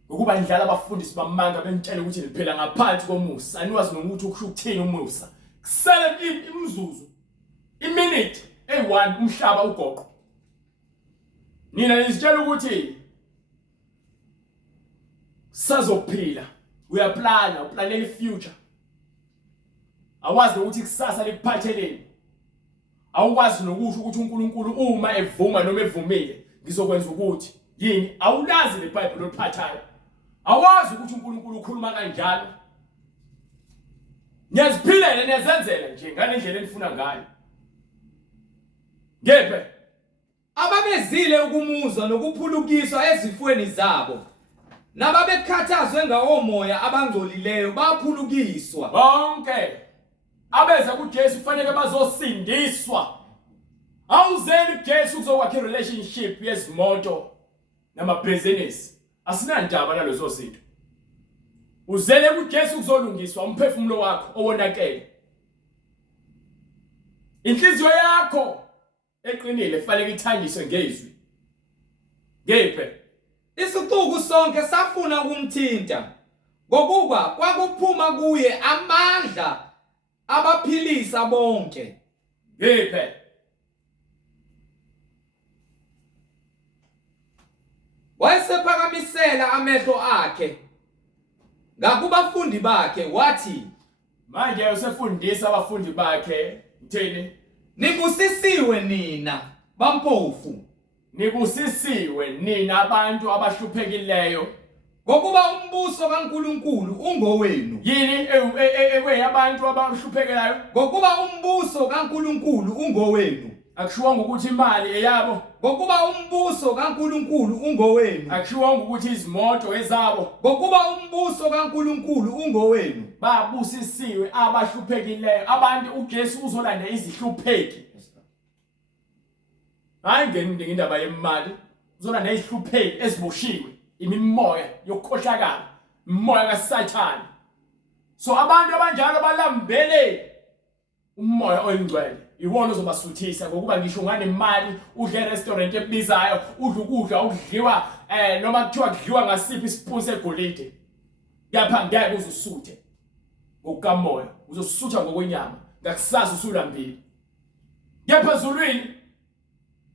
Ukuba nidlala abafundisi bamanga bentshela ukuthi niphila ngaphansi komusa, aniwazi nokuthi ukusho ukuthini umusa. Kusele imzuzu, iminute eyi1 umhlaba ugoqo. Nina nisitshela ukuthi sazophila. Uyaplana, uplanela ifuture. Awazi ukuthi kusasa likuphatheleni. Awukwazi nokusho ukuthi uNkulunkulu uma evuma noma evumile ngizokwenza ukuthi yini? Awulazi leBhayibheli oliphathayo. Awazi ukuthi uNkulunkulu ukhuluma kanjalo. Ngiyaziphilele nezenzela nje ngalendlela enifuna ngayo. Ngephe Ababezile ukumuzwa nokuphulukiswa ezifweni zabo. Nababekhathazwe ngawo moya abangcolileyo baphulukiswa. bonke abeza kuJesu kufanele bazosindiswa. Awuzeli kuJesu kuzokwakha relationship yezimoto namabhizinisi. Asinandaba nalezo zinto. Uzele kuJesu kuzolungiswa umphefumulo wakho owonakele. Inhliziyo yakho eqinile kufanele ithanjiswe ngezwi. Ngephe Isixuku sonke safuna ukumthinta ngokuba kwakuphuma kuye amandla abaphilisa bonke. Ngiphe Wayesephakamisela amehlo akhe ngakubafundi bakhe wathi, manje usefundisa abafundi bakhe uthini? nibusisiwe nina bampofu, Nibusisiwe nina abantu abahluphekilleyo, ngokuba umbuso kaNkulunkulu ungowenu. yini abantu abahluphekelayo? Ngokuba umbuso kaNkulunkulu ungowenu. Akushiwanga ukuthi imali eyabo, Ngokuba umbuso kaNkulunkulu ungowenu. akushiwanga ukuthi izimoto ezabo. Ngokuba umbuso kaNkulunkulu ungowenu. Babusisiwe abahluphekilleyo, abantu uJesu uzolanda izihlupheki. Hayi ngendaba yemali, uzolanda izihlupheki eziboshiwe imimoya yokukhohlakala, umoya kaSathane. So abantu abanjalo balambele umoya oyingcwele, iwona ozobasuthisa ngokuba ngisho nganemali, udle e-restaurant ebizayo, udla ukudla okudliwa noma kuthiwa kudliwa ngasiphi isipuni segolide. Kepha ngeke uzusuthe ngokukamoya, uzosutha ngokwenyama, ngakusasa usulambile. Kepha ezulwini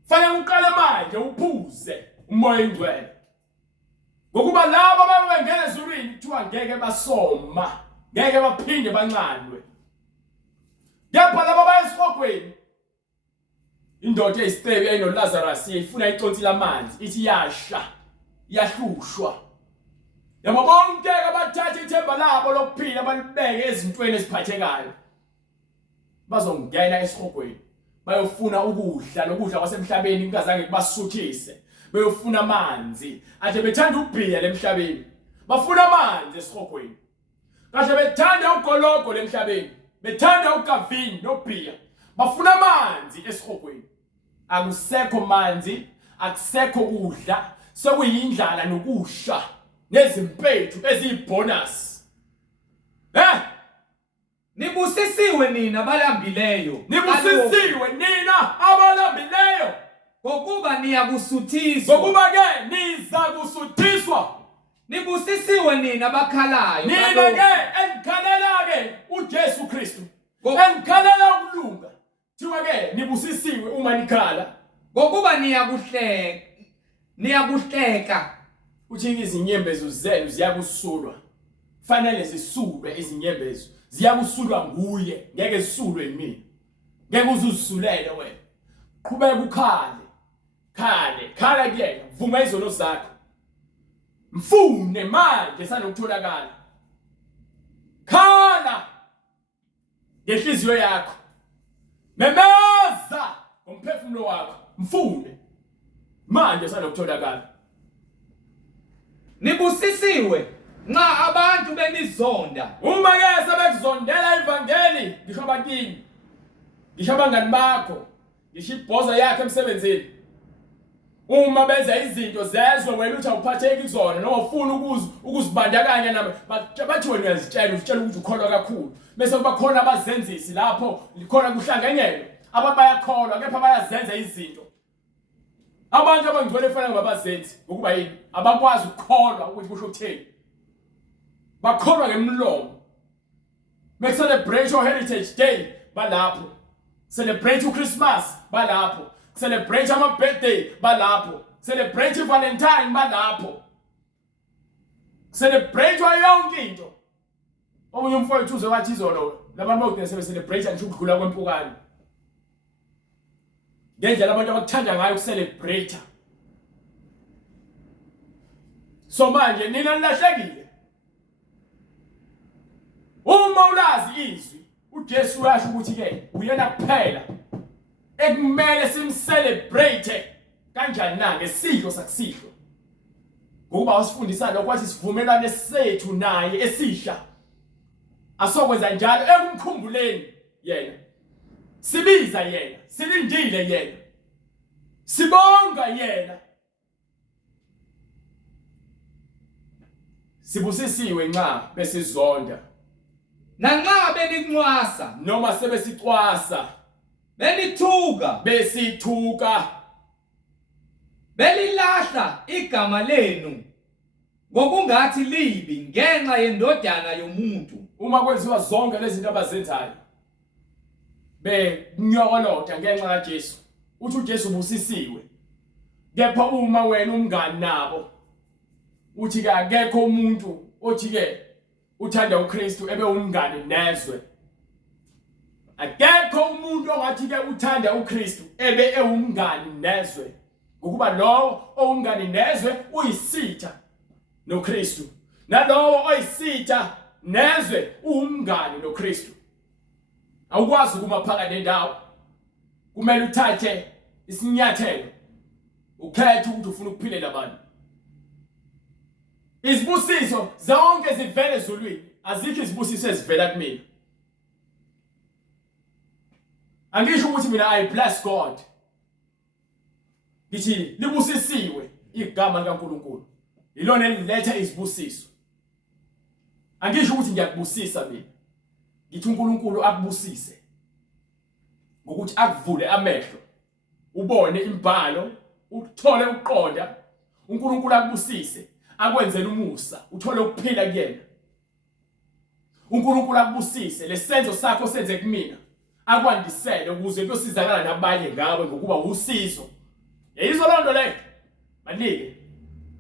fanele uqale manje uphuze umoya oyingcwele. Ngokuba labo ababengena ezulwini kuthiwa ngeke basoma, ngeke baphinde bancanwe. Kepha labo bayesihogweni, indoda eyisicebi eyinoLazarus ifuna iconsi lamanzi, ithi yasha, yahlushwa. Yabo bonke abathatha ithemba labo lokuphila balibeke ezintweni eziphathekayo, bazongena esihogweni, bayofuna ukudla, lokudla kwasemhlabeni kungazange kubasuthise. Bayofuna amanzi, ade bethanda ubhiya lemhlabeni, bafuna amanzi esihogweni. Kahle bethanda ugologo lemhlabeni, bethanda ukavini nobhiya, bafuna amanzi esihogweni. Akusekho manzi, akusekho kudla, sekuyindlala nokusha nezimpethu eziyibonus. Nibusisiwe nina balambileyo. Nibusisiwe nina abalambileyo, Ngokuba niyakusuthiswa. ngokuba ke niza kusuthiswa. Nibusisiwe nina bakhalayo. Nina ke enikhalela-ke uJesu Kristu, enikhalela ukulunga, thiwa ke nibusisiwe uma nikhala. Ngokuba niyakuhleka. Uthi izinyembezo zenu ziyakusulwa, fanele zisulwe izinyembezo, ziyakusulwa nguye, ngeke zisulwe yimina. Ngeke uzuzisulele wena. Qhubeka ukhale, khala kuyena, vuma izono zakho. Mfune manje sanokutholakala. Khala ngenhliziyo yakho. Memeza ngomphefumulo wakho. Mfune manje sanokutholakala. Nibusisiwe nxa abantu benizonda. Uma ke sebekuzondela ivangeli, ngisho abantini, ngisho abangani bakho, ngisho ibhoza yakhe emsebenzini. Uma benza izinto zezwe wena uthi awuphatheki kuzona noma ufuna ukuzibandakanya nabo, bathi wena uyazitshela ukuthi ukholwa kakhulu. Bese kuba khona abazenzisi lapho likhona kuhlanganyelwe, abantu bayakholwa kepha bayazenza izinto. Abantu abangcwele kufanele ngabazenzi ukuba yini, abakwazi ukukholwa ukuthi kusho ukuthini. Bakholwa ngemlomo. Make celebrate your heritage day balapho. Celebrate uChristmas balapho. Celebrate ama birthday balapho. Celebrate Valentine balapho. Celebrate yonke into. Omunye umfowethu uze wathi izolo labantu bawudese celebrate ngisho ukudlula kwempukane. Ngendlela abantu abakuthanda ngayo ukucelebrate. So manje nina nilahlekile. Uma ulazi izwi, uJesu uyasho ukuthi ke uyena kuphela ekumele simcelebrate kanjani na ngesidlo sakusidlo. Ngoba wasifundisa lokwathi sivumelane sethu naye esihla. Asokwenza njalo ekumkhumbuleni yena. Sibiza yena, silindile yena. Sibonga yena. Sibusisiwe nxa besizonda. Nanxa beninxwasa Noma sebesicwasa, benithuka besithuka, belilahla igama lenu ngokungathi libi ngenxa yendodana yomuntu. Uma kwenziwa zonke lezi zinto abazenzayo benyokolota ngenxa kaJesu. Uthi uJesu ubusisiwe. Kepha uma wena umngani nabo uthi ke akekho umuntu othi ke uthanda uKristu ebe umngani nezwe. Akekho umuntu ongathi ke uthanda uKristu ebe ewumngani nezwe. Ngokuba lo owumngani nezwe uyisitha noKristu. Nalowo oyisitha nezwe umngani noKristu. Awukwazi ukuma phakathi nendawo. Kumele uthathe isinyathelo. Ukhethe ukuthi ufuna ukuphilela abantu. Izibusiso zonke zivele ezulwini. Azikho izibusiso ezivela kumina. Angisho ukuthi mina I bless God. Ngithi libusisiwe igama likaNkulunkulu. Ilona eliletha izibusiso. Angisho ukuthi ngiyakubusisa mina. Ngithi uNkulunkulu akubusise. Ngokuthi akuvule amehlo. Ubone imbhalo, uthole ukuqonda. uNkulunkulu akubusise, akwenzele umusa, uthole ukuphila kuyena. uNkulunkulu akubusise, lesenzo sakho senze kumina. Akwandisele ukuze kuyosizakala nabanye ngawe ngokuba usizo. Yayizwa loo nto leyo. Manike.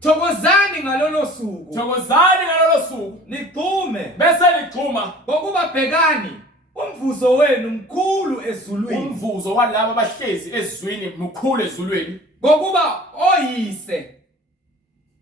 Thokozani ngalolo suku. Thokozani ngalolo suku. Nigxume. Bese nigxuma ngokuba bhekani umvuzo wenu mkhulu ezulwini. Umvuzo walabo abahlezi ezizwini mkhulu ezulwini. Ngokuba oyise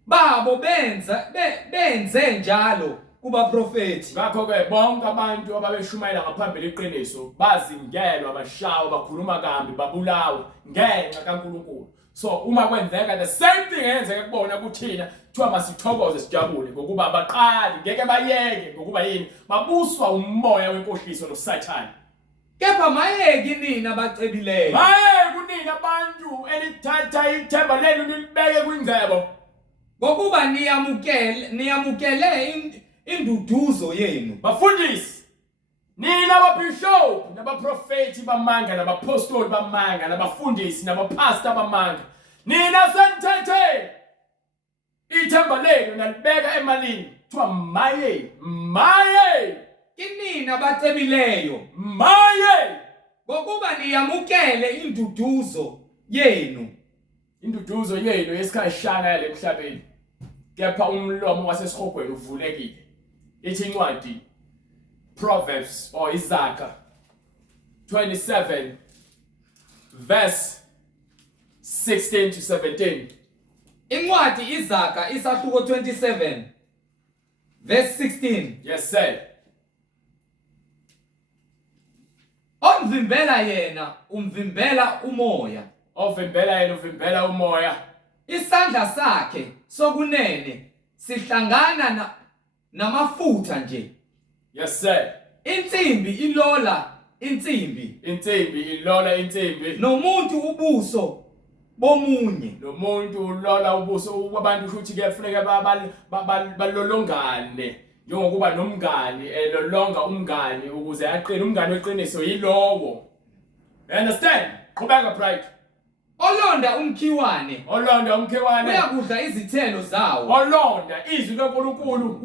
babo benze njalo kuba profeti. Ngakho ke bonke abantu ababeshumayela ngaphambili iqiniso bazingelwa, bashawa, bakhuluma kambi, babulawa ngenxa kaNkulunkulu. So uma kwenzeka the same thing yenzeka kubona kuthina kuthiwa masithokoze sijabule ngokuba abaqali ngeke bayeke ngokuba yini babuswa umoya wenkohliso noSathane. Kepha mayeki nina bacebileyo. Maye kunina abantu elithatha ithemba lenu libeke kwingcebo ngokuba niyamukele induduzo yenu. Bafundisi nina ababishop nabaprofeti bamanga nabapostoli bamanga nabafundisi nabapastor bamanga, nina senthethe ithemba lenu nalibeka emalini. Kuthiwa maye Kinina bacebileyo, maye ngokuba niyamukele induduzo yenu. Induduzo yenu yesikhashana yale emhlabeni, kepha umlomo wasesihogweni uvulekile. Ithi incwadi Proverbs or Isaiah 27 verse 16 to 17. Incwadi Isaiah isahluko 27 verse 16. Yes sir. Omvimbela yena umvimbela umoya. Ovimbela yena uvimbela umoya. Isandla sakhe sokunene sihlangana namafutha nje. Yes sir. Insimbi ilola insimbi. Insimbi ilola insimbi. Nomuntu ubuso bomunye. Nomuntu ulola ubuso wabantu futhi kuyafuneka balolongane. Njengokuba nomngani elolonga umngani ukuze aqine. Umngani weqiniso yilowo. You understand? Qhubeka pride. Olonda umkhiwane. Olonda umkhiwane uyakudla izithelo zawo. Olonda izwi likaNkulunkulu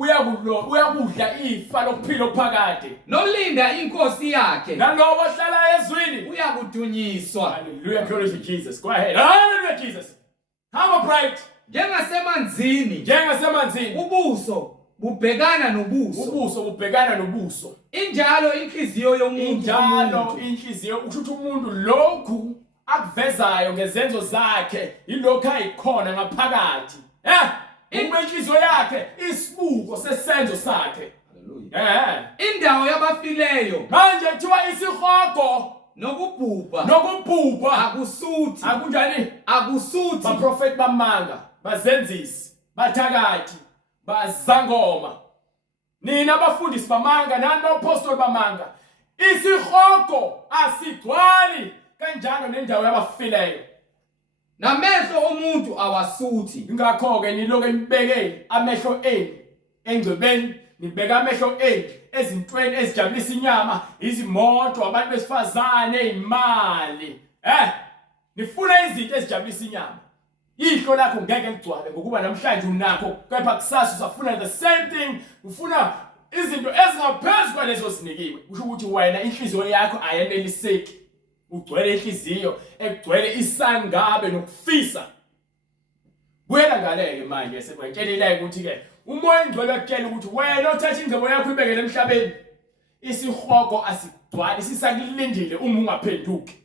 uyakudla ifa lokuphila okuphakade. Nolinda inkosi yakhe. Nalowo ohlala ezwini uyakudunyiswa. Hallelujah, glory to Jesus. Go ahead. Hallelujah, Jesus. Have a pride. Njengasemanzini. Ubuso bubhekana nobuso. Ubuso bubhekana nobuso. Injalo inhliziyo yomuntu. Injalo inhliziyo usho umuntu lokhu akuvezayo ngezenzo zakhe ilokho ayikhona ngaphakathi. Uma inhliziyo yakhe isibuko sesenzo sakhe. Hallelujah. Indawo yabafileyo manje kuthiwa isihogo nokubhubha akusuthi. Akunjani? Akusuthi. Baprofeti bamanga, bazenzisi, bathakathi, bazangoma. Nina abafundisi bamanga nani abapostoli bamanga. Isihogo asigcwali kanjalo nendawo yabafileyo. Namehlo omuntu awasuthi. Ingakho ke niloke nibeke amehlo enu engcebeni, nibeka amehlo enu ezintweni ezijabulisa inyama, izimoto, abantu besifazane, imali. Nifuna izinto ezijabulisa inyama. ihlo lakho ngeke ligcwale ngokuba namhlanje unakho kepha kusasa uzafuna the same thing ufuna izinto ezingaphezulu kwalezo zinikiwe kusho ukuthi wena inhliziyo yakho ayeneliseki ugcwele inhliziyo egcwele isangabe nokufisa buyela ngaleke manje sekwetshelelayo ukuthi ke umoya engcwele uyakutshela ukuthi wena othatha ingcebo yakho ibekele emhlabeni isihogo asigcwali sisakulindile uma ungaphenduki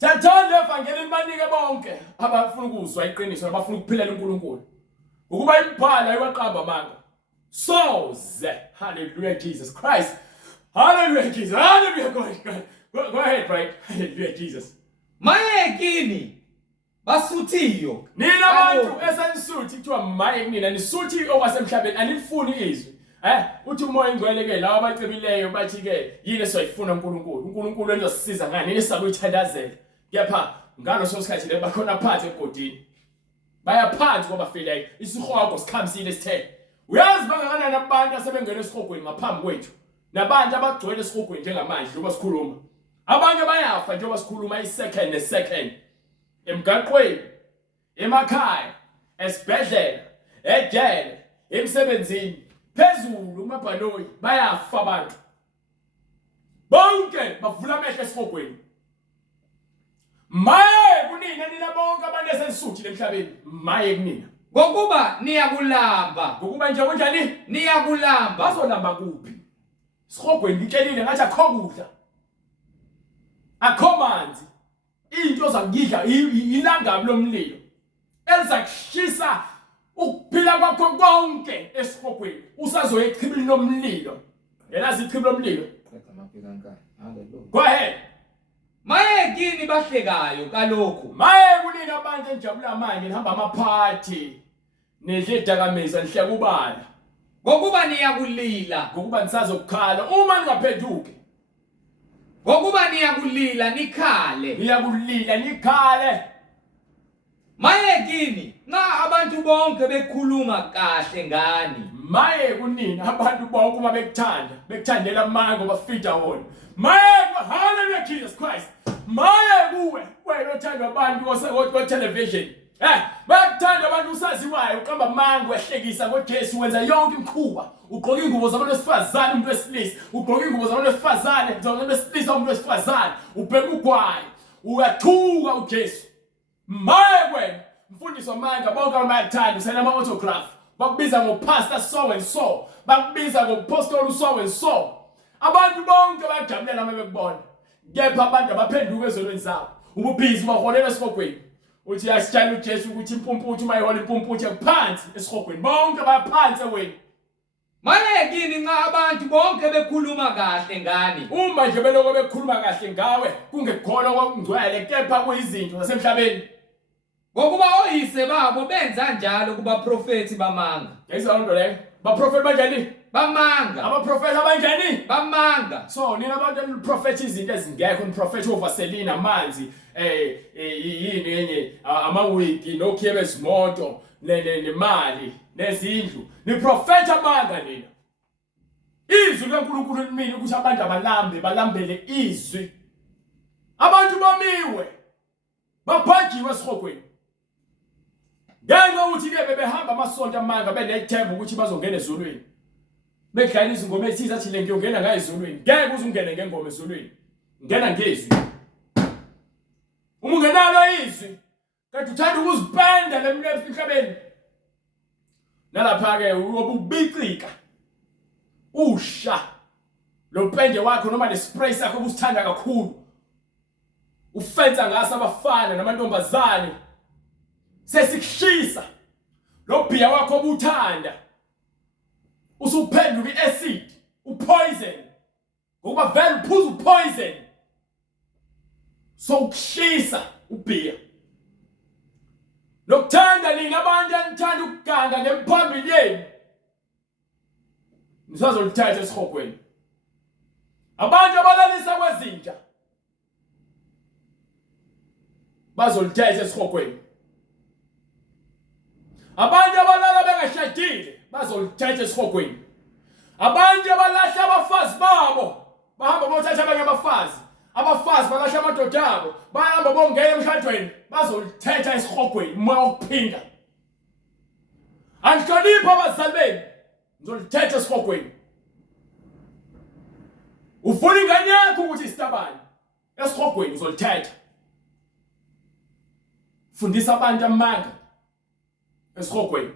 Thathani evangeli limanike bonke abafuna ukuzwa iqiniso abafuna ukuphilela uNkulunkulu ukuba imbhala iwaqamba amanga soze hallelujah Jesus Christ hallelujah Jesus hallelujah God go ahead right hallelujah Jesus maye kini basuthiyo nina abantu esanisuthi kuthiwa maye kunina nisuthi okwasemhlabeni anifuni izwi uthi umoya engcwele ke lawa abacebileyo bathi ke yini soyifuna uNkulunkulu enzosisiza ngani nini sakuyithandazela kepha ngaloso sikhathi le bakhona phansi egodini bayaphansi ngoba file isihogo sikhamisile sithe uyazi bangakanani abantu asebengena esihogweni ngaphambi kwethu nabantu abagcwele esihogweni njengamanje njengoba sikhuluma abanye bayafa njengoba sikhuluma i-second ne-second emgaqweni emakhaya esibhedlela ejele emsebenzini phezulu umabhanoyi bayafa abantu bonke bavula amehlo esihogweni maye kunina nina bonke abantu esenisuthi emhlabeni maye kunina ngokuba niyakulamba ngokuba nje kunjani niyakulamba bazolamba kuphi sihogweni ngitshelile ngathi akho kudla akho manzi into zakudla ilangabi lomlilo elizakushisa ukuphila kwakho konke esihogweni usazoya echibini lomlilo yelazi ichibi lomlilo go ahead maye kini bahlekayo kalokho maye kunina abantu enjabula manje nihamba amaphathi nidle idakamizwa nihleka ubala ngokuba niyakulila ngokuba nisazokukhala uma ningaphenduki ngokuba niyakulila nikhale niyakulila nikhale maye kini nxa abantu bonke bekhuluma kahle ngani maye kunina abantu bonke uma bekuthandela amanga bafida wona maye hallelujah Jesus Christ maye kuwe wena othanda abantu ko television bayakuthanda abantu usaziwayo uqamba amanga wehlekisa ngoJesu wenza yonke imkhuba ugqoka ingubo zabantu besifazane umuntu wesilisa ugqoka ingubo zabantu besifazane zabantu besilisa umuntu wesifazane ubheka ugwayi uyathuka uJesu maye kwena mfundisi wamanga bonke abayathanda usenama autograph bakubiza ngopastor so and so bakubiza ngoapostoli so and so abantu bonke bayajabulela uma bekubona kepha abantu abaphenduka ezonweni zabo ubuphizi baholela esihogweni uthi yasitshela uJesu ukuthi impumputhu mayihola impumputhu ephansi esihogweni bonke bayaphansi wena maye kini nxa abantu bonke bekhuluma kahle ngani uma nje beloko bekhuluma kahle ngawe kungekholwa kwakungcwele kepha kuyizinto zasemhlabeni ngokuba oyise babo benza njalo kuba profeti bamanga yayisa lonto leyo baprofeti banjani bamanga abaprofeti abanjani bamanga so nina abantu eniprofethi izinto ezingekho niprofethi ovaselina amanzi yini yenye amawiki nokhiye bezimoto nemali nezindlu niprofethi amanga nina izwi likaNkulunkulu limini ukuthi abantu balambele izwi abantu bamiwe babhajiwe esihogweni ngenxa ukuthi ke bebehamba amasonto amanga benethemba ukuthi bazongena ezulwini bekudlala izingoma ezithize athi le ngiyongena ngayo ezulwini ngeke uze ungene ngengoma ezulwini ngena ngezwi uma ungenalo izwi kanti uthanda ukuzipenda lemlelo emhlabeni nalapha ke ububicika usha lo pende wakho noma le spray sakho usithanda kakhulu ufenza ngasa abafana namantombazane sesikushisa lo bhiya wakho obuthanda usuphenduka iacid upoison ngoba vele uphuza upoison so ukushisa ubhiya lokuthanda nina abantu anithanda ukuganga ngemphambili yenu nisazolithatha esihogweni abantu abalalisa kwezinja bazolithatha esihogweni abantu abalala bengashadile bazolithatha esihogweni abantu abalahla abafazi babo bahamba bothatha abanye abafazi abafazi balahla amadoda abo bayahamba bongena emshadweni bazolithetha esihogweni umoya wokuphinda. Angihlonipha abazali benu ngizolithetha esihogweni. Ufuna ingane yakho ukuthi isitabane esihogweni uzolithetha. Fundisa abantu amanga esihogweni.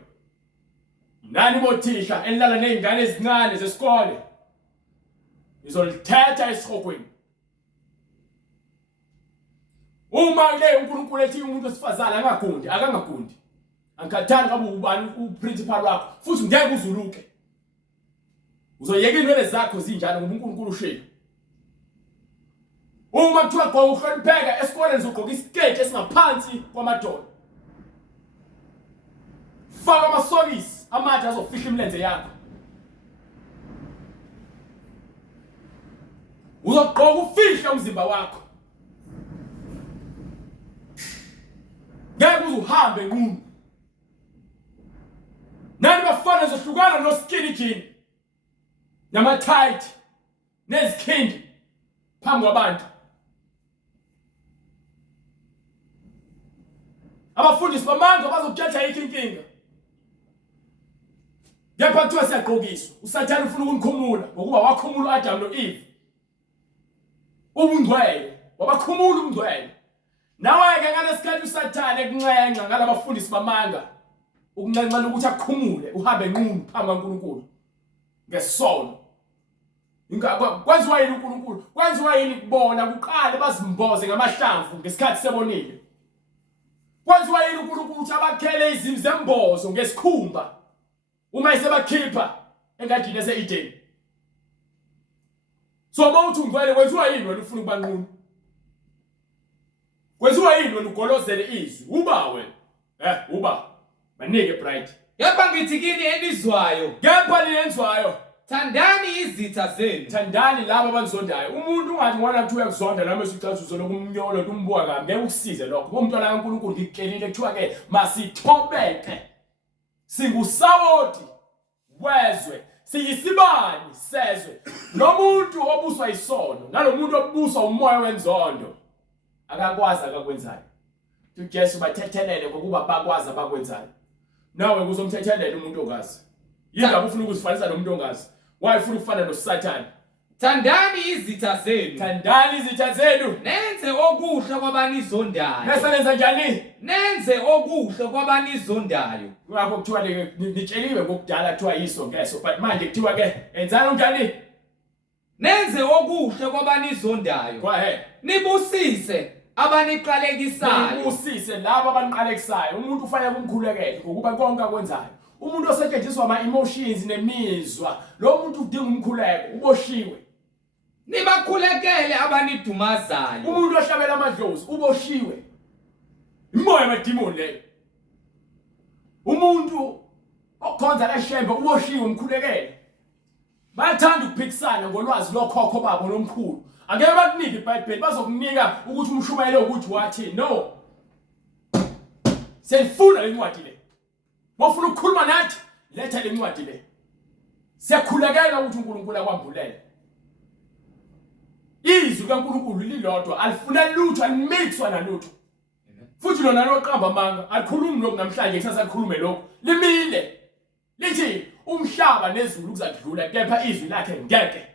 Nani bothisha elala nezingane ezincane zesikole izolithetha esihogweni. Uma le uNkulunkulu ethi umuntu osifazana angagundi akangagundi angikhathali kabe ubani uprincipal wakho futhi ngeke uzuluke uzoyeka inwele zakho zinjalo ngoba uNkulunkulu ushilo. Uma kuthiwa gqoka uhlonipheka esikoleni uzogqoka isiketi esingaphansi kwamadolo. Faka amasokisi amade azofihla imilenze yakho. Uzogqoka ufihle umzimba wakho. Ngeke uzuhambe nqunu. Nani bafana zohlukana no skinny jean. Nama tight nezikhindi phambi kwabantu. Abafundisi bamanga bazokuthatha inkinga. Ngepha kuthiwa siyagqokiswa. Usathane ufuna ukunikhumula ngokuba wakhumula uAdam noEve. Ubungcwele, wabakhumula ubungcwele. Nawe-ke ngalesikhathi usathane ekuncenca ngalabafundisi bamanga ukuncencela ukuthi akukhumule uhambe nqunu phambi kaNkulunkulu ngesono. Kwenziwa yini uNkulunkulu? Kwenziwa yini kubona kuqale bazimboze ngamahlamvu ngesikhathi sebonile? Kwenziwa yini uNkulunkulu ukuthi abakhele izimvu zembozo ngesikhumba uma esebakhipha engadini yase-Eden? So mawuthi ungcwele kwenziwa yini wena ufuna ukuba nqunu? Kwenziwa yini wena ugolozele izwi? Uba wena uba banike bright. Kepha ngithi kini elizwayo, Kepha liyenzwayo, thandani izitha zenu. thandani labo abanizondayo. Umuntu ungathi ngona kuthi uyakuzonda nami esicathi uzoloku umnyolo umbuka kabi ngeke ukusize lokho. Ngomntwana kaNkulunkulu ngikukelile kuthiwa ke masithobeke. Singusawoti wezwe, siyisibani sezwe. Nomuntu obuswa isono, nalomuntu obuswa umoya wenzondo akakwazi akakwenzayo. uJesu bathethelele ngokuba bakwazi abakwenzayo. Nawe kuzomthethelela umuntu ongazi. Yindaba ufuna ukuzifanisa nomuntu ongazi. Wayefuna ukufana noSathane. Thandani izitha zenu. Thandani izitha zenu. Nenze okuhle kwabanizondayo. Bese nenza njani? Nenze okuhle kwabanizondayo. Ngakho kuthiwa nitsheliwe ngokudala kuthiwa yiso ngeso, but manje kuthiwa ke enzani njani? Nenze okuhle kwabanizondayo. Go ahead. Nibusise abaniqalekisayo. Nibusise labo abaniqalekisayo. Umuntu ufanele kumkhulekele ngokuba konke akwenzayo. Umuntu osetshenziswa ama-emotions nemizwa, lo muntu udinga umkhuleko, uboshiwe. Nibakhulekele abanidumazayo. Umuntu ohlabela amadlozi uboshiwe. Imoya yamadimoni leyo. Umuntu okhonza kaShembe uboshiwe umkhulekele. Bayathanda ukuphikisana ngolwazi lokhokho babo lomkhulu. Angeke bakunike iBhayibheli bazokunika ukuthi umshumayelo ukuthi wathi no. Selifuna lencwadi le. Mofuna ukukhuluma nathi letha lencwadi le. Siyakhulekela ukuthi uNkulunkulu akwambulele. Izwi kaNkulunkulu lilodwa alifuna lutho alimixwa nalutho. Futhi lona loqamba amanga alikhulumi lokho namhlanje kusasa likhulume lokho. Limile. Lithi umhlaba nezulu kuzadlula kepha izwi lakhe ngeke.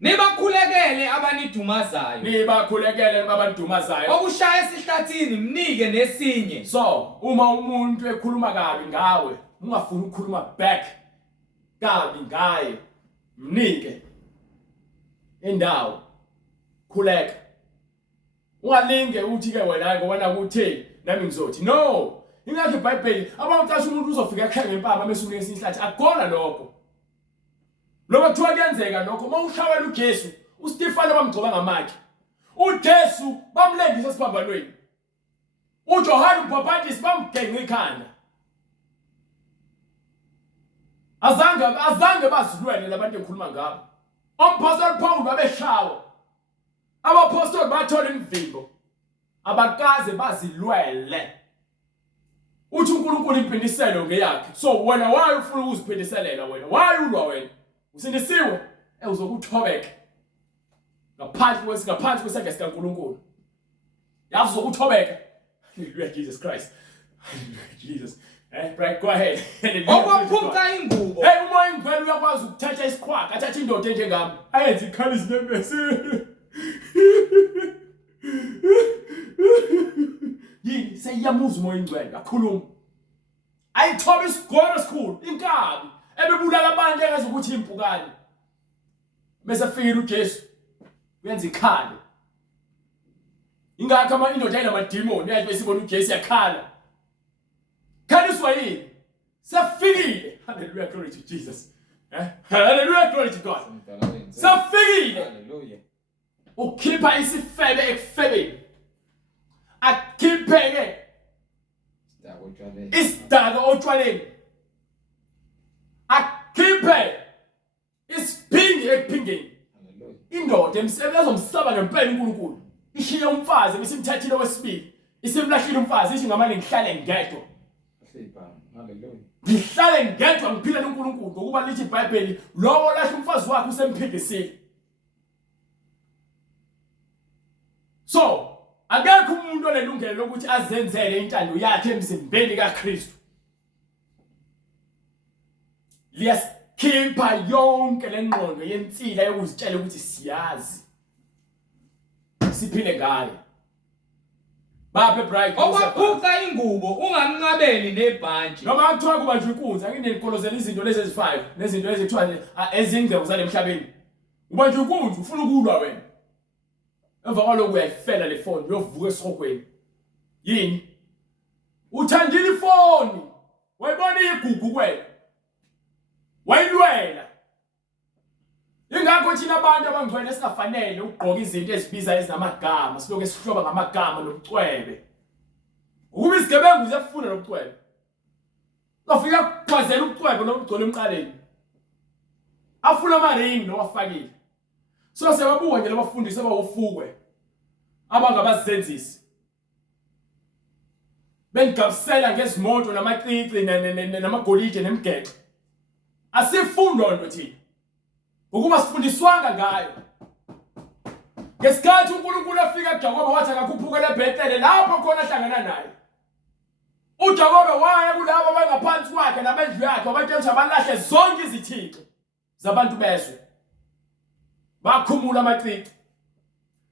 Nibakhulekele abanidumazayo. Nibakhulekele abanidumazayo. Okushaya esihlathini mnike nesinye. So, uma umuntu ekhuluma kabi ngawe, ungafuni ukukhuluma back kabi ngaye, mnike indawo. Khuleka. Ungalinge uthi ke wena ngoba ukuthi nami ngizothi no. Ingakho iBhayibheli abawutasha umuntu uzofika ekhaya ngempama bese unike isihlathi akukona lokho. Lokho kuthiwa kuyenzeka lokho uma ushawela uJesu, uStefano bamgcoba ngamakhe. uJesu bamlengisa esiphambanweni. uJohane uMbhaphatisi bamgenqa ikhanda. Azange bazilwele labantu ekhuluma ngabo. Umpostoli Paul babeshawa. Abapostoli bathola imvimbo. Abakaze bazilwele. Uthi uNkulunkulu impindiselo ngeyakhe. So wena waye ufuna ukuziphindiselela wena? Waye ulwa wena? Usindisiwe uzokuthobeka. ngaphansi kwesandla sikaNkulunkulu. Yazi zokuthobeka. Hallelujah Jesus Christ. Hallelujah Jesus. Right, go ahead. Okwaphuka ingubo. Hey, umoya ingcwele uyakwazi ukuthatha isikhwaka, athatha indoda enjengami. Ayenze ikhali izinyembezi. Yini seyiyamuza umoya ingcwele akhuluma. Ayithoba isigoro esikhulu, inkabi ebebulala abantu engazi ukuthi impukane. Bese fika uJesu uyenza ikhali. Ingakho indoda ayinamadimoni yathi besibona uJesu yakhala. Khaliswa yini? Safikile. Hallelujah, glory to Jesus. Hallelujah, glory to God. Safikile. Hallelujah. Ukhipha isifebe ekufebeni. Akhipheke isidaka otshwaleni. Akhiphe isiphingi ekuphingeni. Indoda emsebenzi ezomsaba ngempela uNkulunkulu. Ishiya umfazi besimthathile wesibili. Isimlahlile umfazi ithi ngamane ngihlale ngedwa. Hallelujah. Ngihlale ngedwa ngiphile noNkulunkulu ngokuba lithi iBhayibheli lowo lahla umfazi wakhe usemphindisile. So, akekho umuntu onelungelo lokuthi azenzele intando yakhe emzimbeni kaKristu. Liyakhipha yonke lengqondo yensila yokuzitshela ukuthi siyazi. Siphile ngayo. Baphe bright Okwaphuka ingubo ungamnqabeli nebhantshi. noma kuthiwa kuba nje inkunzi anginenikolozela izinto lezi ezi5 nezinto ezithiwa ezingcebo zale emhlabeni. Uba nje inkunzi ufuna ukulwa wena. Emva kwalokho uyayifela le phone uyovuka esihogweni. Yini? Uthandile ifoni. Wayibona igugu kwena. Wayilwela. Ingakho thina abantu abangcwele singafanele ukugqoka izinto ezibiza ezinamagama, siloke sihloba ngamagama nobucwebe. Ukuba isigebengu ziyafuna nobucwebe. Lofika kuxwazela ubucwebe nobugcwele emqaleni. Afuna amaring nowafakile. So sebabuka nje labafundisi abawufukwe abangabazenzisi. Bengabisela ngezimoto namacici namagolide nemigexo. Asifundo nto thina. Ukuba sifundiswanga ngayo. Ngesikhathi uNkulunkulu afika kuJakobe wathi akakhuphuke leBhethele lapho khona ahlangana naye. uJakobe waya kulabo abangaphansi kwakhe nabendlu yakhe abantu abalahle zonke izithixo zabantu bezwe. Bakhumula amacici,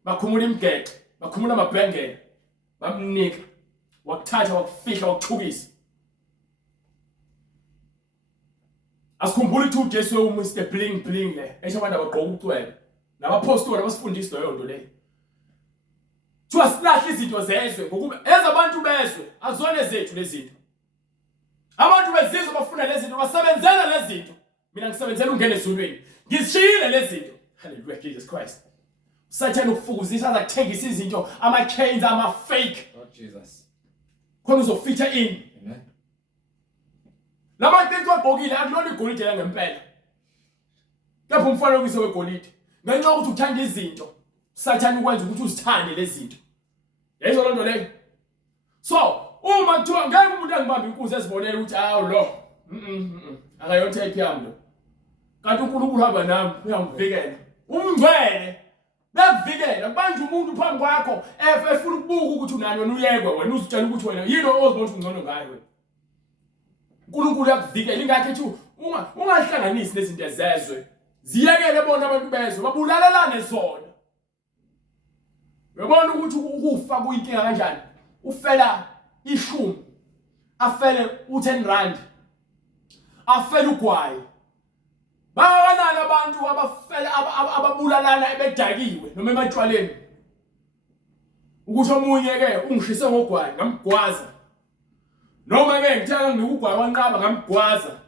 bakhumula imigexo, bakhumula amabhengela, bamnika, wakuthatha wakufihla wakuthukisa. Asikhumbule ukuthi uJesu Mr bling bling le, esho abantu abagqoka ubucwele. Nabaphostoli abasifundisi leyo nto leyo. Thiwa silahle izinto zezwe ngokuba ezabantu bezwe azone zethu lezi zinto. Abantu bezizwe bafuna lezi zinto, basebenzela lezi zinto. Mina ngisebenzela ungene ezulwini. Ngishiyile lezi zinto. Hallelujah Jesus Christ. Sathana ukufukuzisa azakuthengisa izinto ama-chains ama-fake. Lord Jesus. Khona uzofitha in. Amen. Labantu egqokile akulona igolide langempela. Kepha umfanekiso wegolide. Ngenxa yokuthi uthanda izinto, Sathana ukwenza ukuthi uzithande lezi zinto. Yayizwa loo nto leyo. So, uma kuthiwa ngeke umuntu angibambe inkunzi ezibonela ukuthi awu lo. Akayothe yami lo. Kanti uNkulunkulu hamba nami uyangivikela. Umngcwele bekuvikela manje umuntu phambi kwakho efuna ukubuka ukuthi unani wena uyekwe wena uzitshela ukuthi wena yini ozibona ukuthi ungcono ngayo wena. uNkulunkulu uyakuvikela ingakho ethi ungahlanganisi nezinto ezezwe. Ziyekele bona abantu bezwe babulalelane zona. Uyabona ukuthi ukufa kuyinkinga kanjani? Ufela ishumi, afele u10 rand, afele ugwayi. Bakanani abantu abafela ababulalana ebedakiwe noma ematshwaleni. Ukuthi omunye ke ungishise ngogwayi ngamgwaza. Noma ke ngithanga ngikugwayi wanqaba ngamgwaza.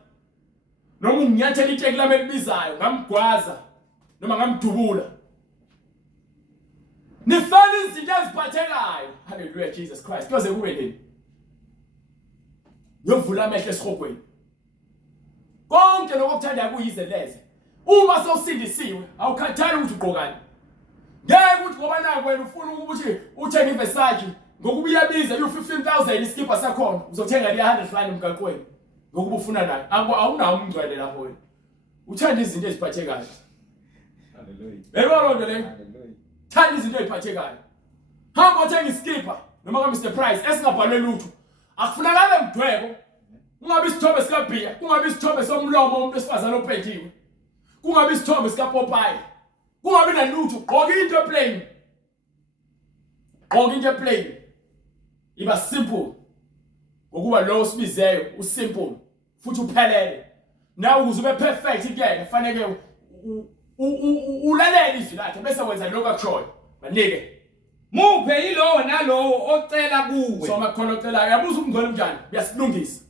Noma unginyathela iteki lami elibizayo ngamgwaza noma ngamdubula. Nifana izinto eziphathekayo. Hallelujah Jesus Christ. Kuze kube nini? Yovula amehlo esihogweni. Konke lokuthanda kuyize leze. Uma sewusindisiwe, awukhathali ukuthi uqokani. Ngeke ukuthi ngoba naku wena ufuna ukuthi uthenge iVersace ngokuba iyabiza u15,000 iskipa sakhona, uzothenga le 100 rand emgaqweni. Ngokuba ufuna nayo. Awunawo umngcwele lapho wena. Uthanda izinto eziphathekayo. Hallelujah. Yebo loo nto leyo. Hallelujah. thanda izinto eziphathekayo. Hamba uthenga iskipper noma ka Mr Price esingabhalwe lutho. Akufunakala mdwebo. Kungabe isithombe sika Bia, kungabe isithombe somlomo umuntu esifazana ophethiwe. Kungabe isithombe sika Popeye. Kungabe nalutho, gqoka into plain. Gqoka into plain. Iba simple. Ngokuba lo sibizeyo usimple futhi uphelele. Nawe ukuze ube perfect again, kufanele ulalele izwi lakhe bese wenza lokho akushoyo. Banike. Muphe yilowo nalowo ocela kuwe. So makhona ocela yabuza umngcwele njani? Uyasilungisa.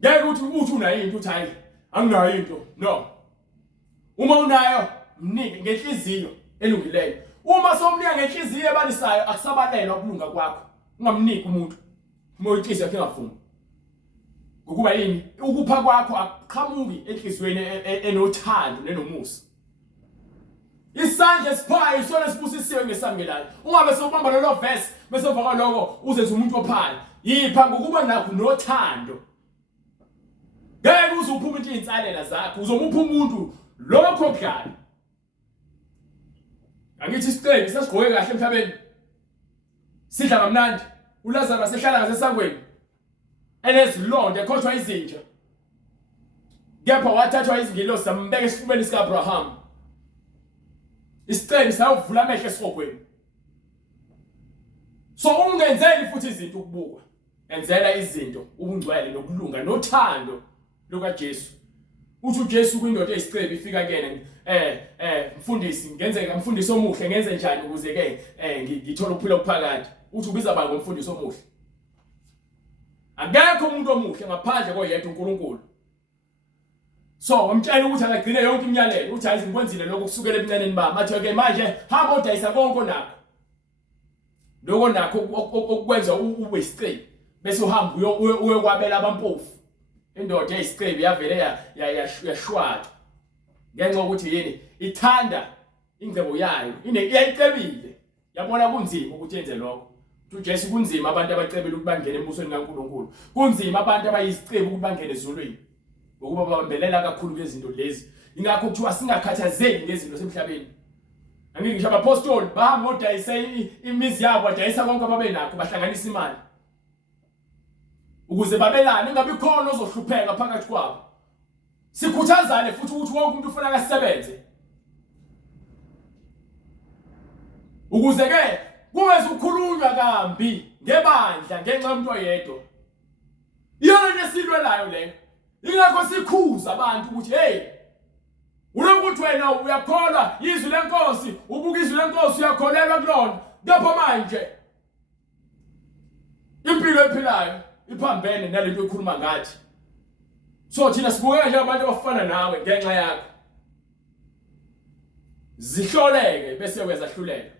Ngeke uthi unayo into uthi hayi anginayo into. No. Uma unayo mnike ngenhliziyo elungileyo. Uma somnika ngenhliziyo ebalisayo akusabalelwa ukulunga kwakho. Ungamniki umuntu. Uma inhliziyo yakhe ingafuni. Ngokuba yini? Ukupha kwakho aqhamuki enhliziyweni enothando nenomusa. Isandla esiphayo isona sibusisiwe ngesambelayo. Ungabe sobamba lelo verse bese uvaka lokho uzenza umuntu ophala. Yipha ngokuba nakho nothando. Ngeke uzuphuma into insalela zakho, uzomupha umuntu lokho okudlala. Angithi isiqebi sesigqoke kahle emhlabeni. Sidla kamnandi. uLazarus ehlala ngasesangweni enezilonda ekhothwa izinja. Kepha wathathwa izingilosi zambeka esifubeni sika Abraham. Isiqebi sayovula amehlo esihogweni. So ungenzeli futhi izinto ukubukwa. Enzela izinto ubungcwele nokulunga nothando lukaJesu. Uthi uJesu kwindoda eyisiqebi ifika kuyena mfundisi ngenzeka umfundisi omuhle ngenze njani ukuze ke ngithola ukuphila okuphakathi. Uthi ubiza bani ngomfundisi omuhle? Akekho umuntu omuhle ngaphandle koyedwa uNkulunkulu. So wamtshela ukuthi akagcine yonke imiyalelo. Uthi hayi ngikwenzile lokho kusukela ebuncaneni bami. Athi ke manje hamba udayisa konke nakho. Lokho nakho okwenza ube isiqebi. Bese uhamba uyokwabela abampofu. Indoda eyisiqebi yavele yashwaqa. Ngenxa ukuthi yini? Ithanda ingcebo yayo. Iyayiqebile. Yabona kunzima ukuthi yenze lokho. uJesu kunzima abantu abacebela ukuthi bangene embusweni kaNkulunkulu. Kunzima abantu abayisiqebi ukuthi bangene ezulwini. Ngokuba babambelela kakhulu ngezinto lezi. Ingakho kuthiwa singakhathazeki ngezinto semhlabeni. Angithi ngisho abapostoli bahamba odayisa imizi yabo badayisa konke ababenakho bahlanganisa imali. Ukuze babelane ingabe khona ozohlupheka phakathi kwabo. Sikhuthazane futhi ukuthi wonke umuntu ufuna akasebenze. Ukuze ke kungeze ukukhulunywa kambi ngebandla ngenxa yomuntu oyedwa. Iyona into esilwelayo leyo. Ingakho sikhuza abantu ukuthi hey ulokuthi wena uyakholwa izwi lenkosi, ubuka izwi lenkosi uyakholelwa kulona. Lapho manje impilo ephilayo iphambene nalento ekhuluma ngathi. So thina sibukeka njengabantu abafana nawe ngenxa yakho. Zihloleke bese uyazahlulela.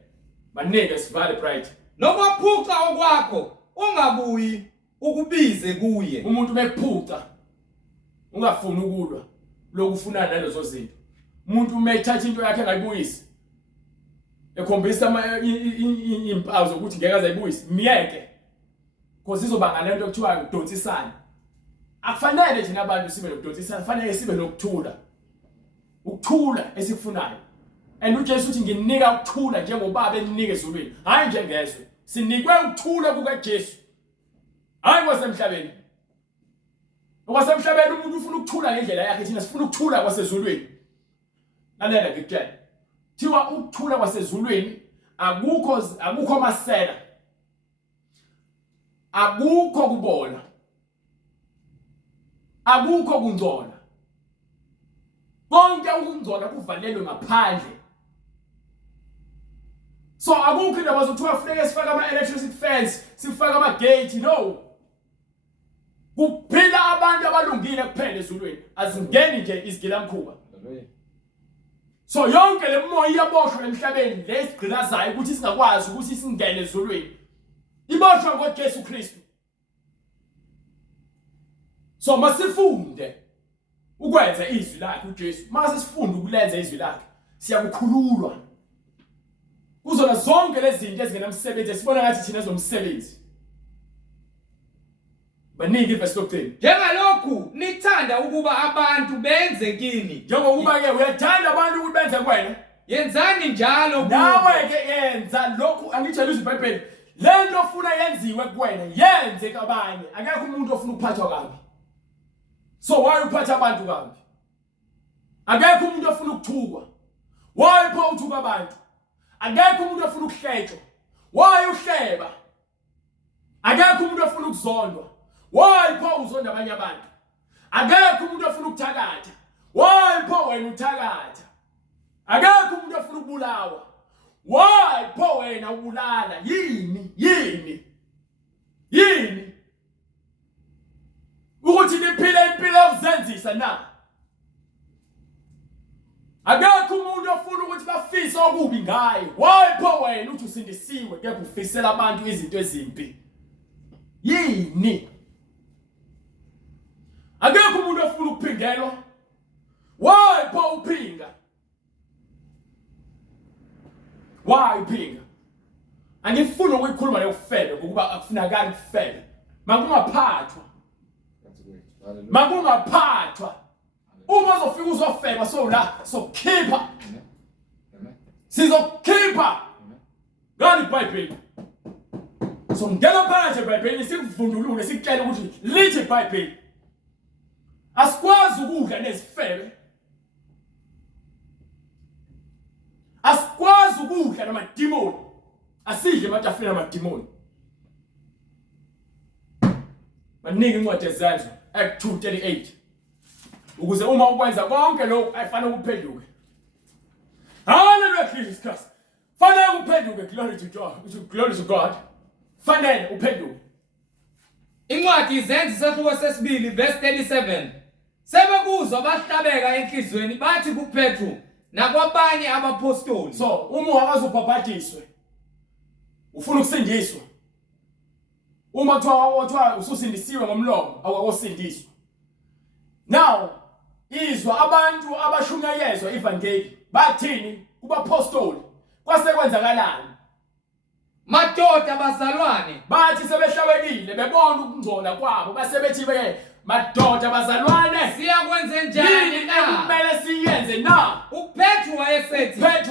Banike sivale pride. Noma phuca okwakho ungabuyi ukubize kuye. Umuntu bekuphuca ungafuni ukulwa lokufuna nalezo zinto. Umuntu umethatha into yakhe engayibuyisi. Ekhombisa impawu zokuthi ngeke azayibuyisa. Miyeke. Because izobanga lento ekuthiwa udonsisana. Akufanele thina abantu sibe nokudonsisana, kufanele sibe nokuthula. Ukuthula esikufunayo. And uJesu uthi nginika ukuthula njengobaba eninike ezulwini. Hayi njengezwe. Sinikwe ukuthula kukaJesu. Hayi kwasemhlabeni. Okwasemhlabeni umuntu ufuna ukuthula ngendlela yakhe, thina sifuna ukuthula kwasezulwini. Lalela ngikutshela. Thiwa ukuthula kwasezulwini akukho masela. Akukho kubona. Akukho kungcola. Konke ukungcola kuvalelwe ngaphandle. So akukho indaba zokuthiwa kufanele sifake ama-electricity fence, sifake ama-gate, no. Kuphila abantu abalungile kuphela ezulwini. Azingeni nje izigilamkhuba. So yonke le moya iyaboshwa emhlabeni lesigqilazayo ukuthi singakwazi ukuthi singene ezulwini. Iboshwa ngoJesu Kristu. So masifunde ukwenza izwi lakhe uJesu. Mase sifunde ukulenza izwi lakhe, siyakukhululwa. Kuzona zonke lezi zinto ezingenamsebenzi sibona ngathi thina zomsebenzi. Banike verse 10. Njengalokhu nithanda ukuba abantu benze kini. Njengokuba ke uyathanda abantu ukuthi benze kuwena. yenzani njalo nawe ke yenza lokhu angitshela iBhayibheli lento ofuna yenziwe kuwena yenze kabanye akekho umuntu ofuna ukuphathwa kabi so why uphatha abantu kabi akekho umuntu ofuna ukuthukwa why pho uthuka abantu akekho umuntu ofuna ukuhletshwa why uhleba akekho umuntu ofuna ukuzondwa why pho uzonda abanye abantu akekho umuntu ofuna ukuthakatha why pho wena uthakatha akekho umuntu ofuna ukubulawa why pho wena ubulala yini ukuthi niphile impilo yokuzenzisa na akekho umuntu ofuna ukuthi bafise okubi ngaye why pho wena uthi usindisiwe ke ufisela abantu izinto ezimbi yini akekho umuntu ofuna ukuphingelwa why pho uphinga why uphinga angifuni ukuyikhuluma lokufebe ngokuba akufunakala ukufebe makungaphathwa uma uzofika uzofeba so la sokhipha sizokhipha ngani iBhayibheli so ngeke phakathi eBhayibhelini sikuvundulule sikutshela ukuthi lithi iBhayibheli asikwazi ukudla nezifebe asikwazi ukudla namadimoni asidle ematafuleni namadimoni maningi incwadi ezenzo Act 2:38 ukuze uma ukwenza konke lokho ayifanele ukuphenduke hallelujah Jesus Christ fanele uphenduke glory to God fanele uphenduke incwadi izenzi sehluko sesibili verse 37 sebekuzwa bahlabeka enhlizweni bathi kuPetru nakwabanye abapostoli so uma wakazobhabhadiswe ufuna ukusindiswa uma kuthiwa ususindisiwe ngomlomo awakosindiswa now izwa abantu abashunyayezwa ivangeli bathini kubapostoli kwasekwenzakalani madoda bazalwane bathi sebehlabekile bebona ukungcola kwabo basebethi madoda bazalwane siyakwenze njani na kumele siyenze na uPetru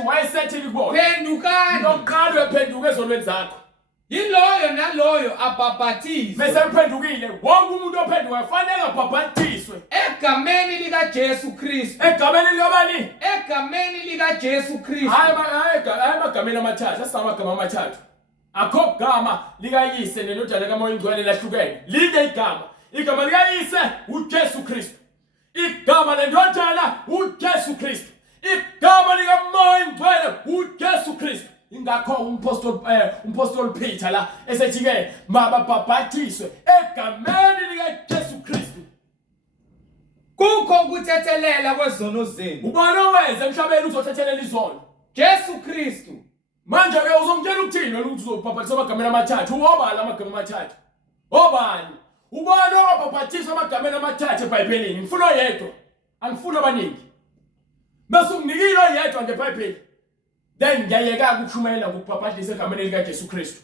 wayesethi kubona phendukani noqala wephenduka ezonweni zakho yiloyo naloyo abhabhathizwe bese uphendukile wonke umuntu ophenduka kufanele abhabhathiswe egameni likaJesu Kristu egameni likabani egameni likaJesu Kristu hayi amagameni amathathu asamagama amathathu akho gama likayise nenodana kaMoya Ingcwele lahlukene linye igama likayise uJesu Kristu igama lendodana uJesu Kristu igama likaMoya Ingcwele uJesu Kristu ingakho umpostoli Peter la esethi ke mababhabhathiswe egameni likaJesu Kristu kukho ukuthethelela kwezono zenu ubani owenza emhlabeni uzothethelela izono Jesu Kristu manje ke uzomtshela ukuthini wena ukuthi uzobhabhathiswa amagameni amathathu obala amagama amathathu obani ubani owabhabhathiswa amagameni amathathu eBhayibhelini ngifuna oyedwa angifuni abaningi bese unginikile oyedwa ngeBhayibheli then ngiyayeka ukuchumayela ngokubhabhathisa egameni likaJesu Kristu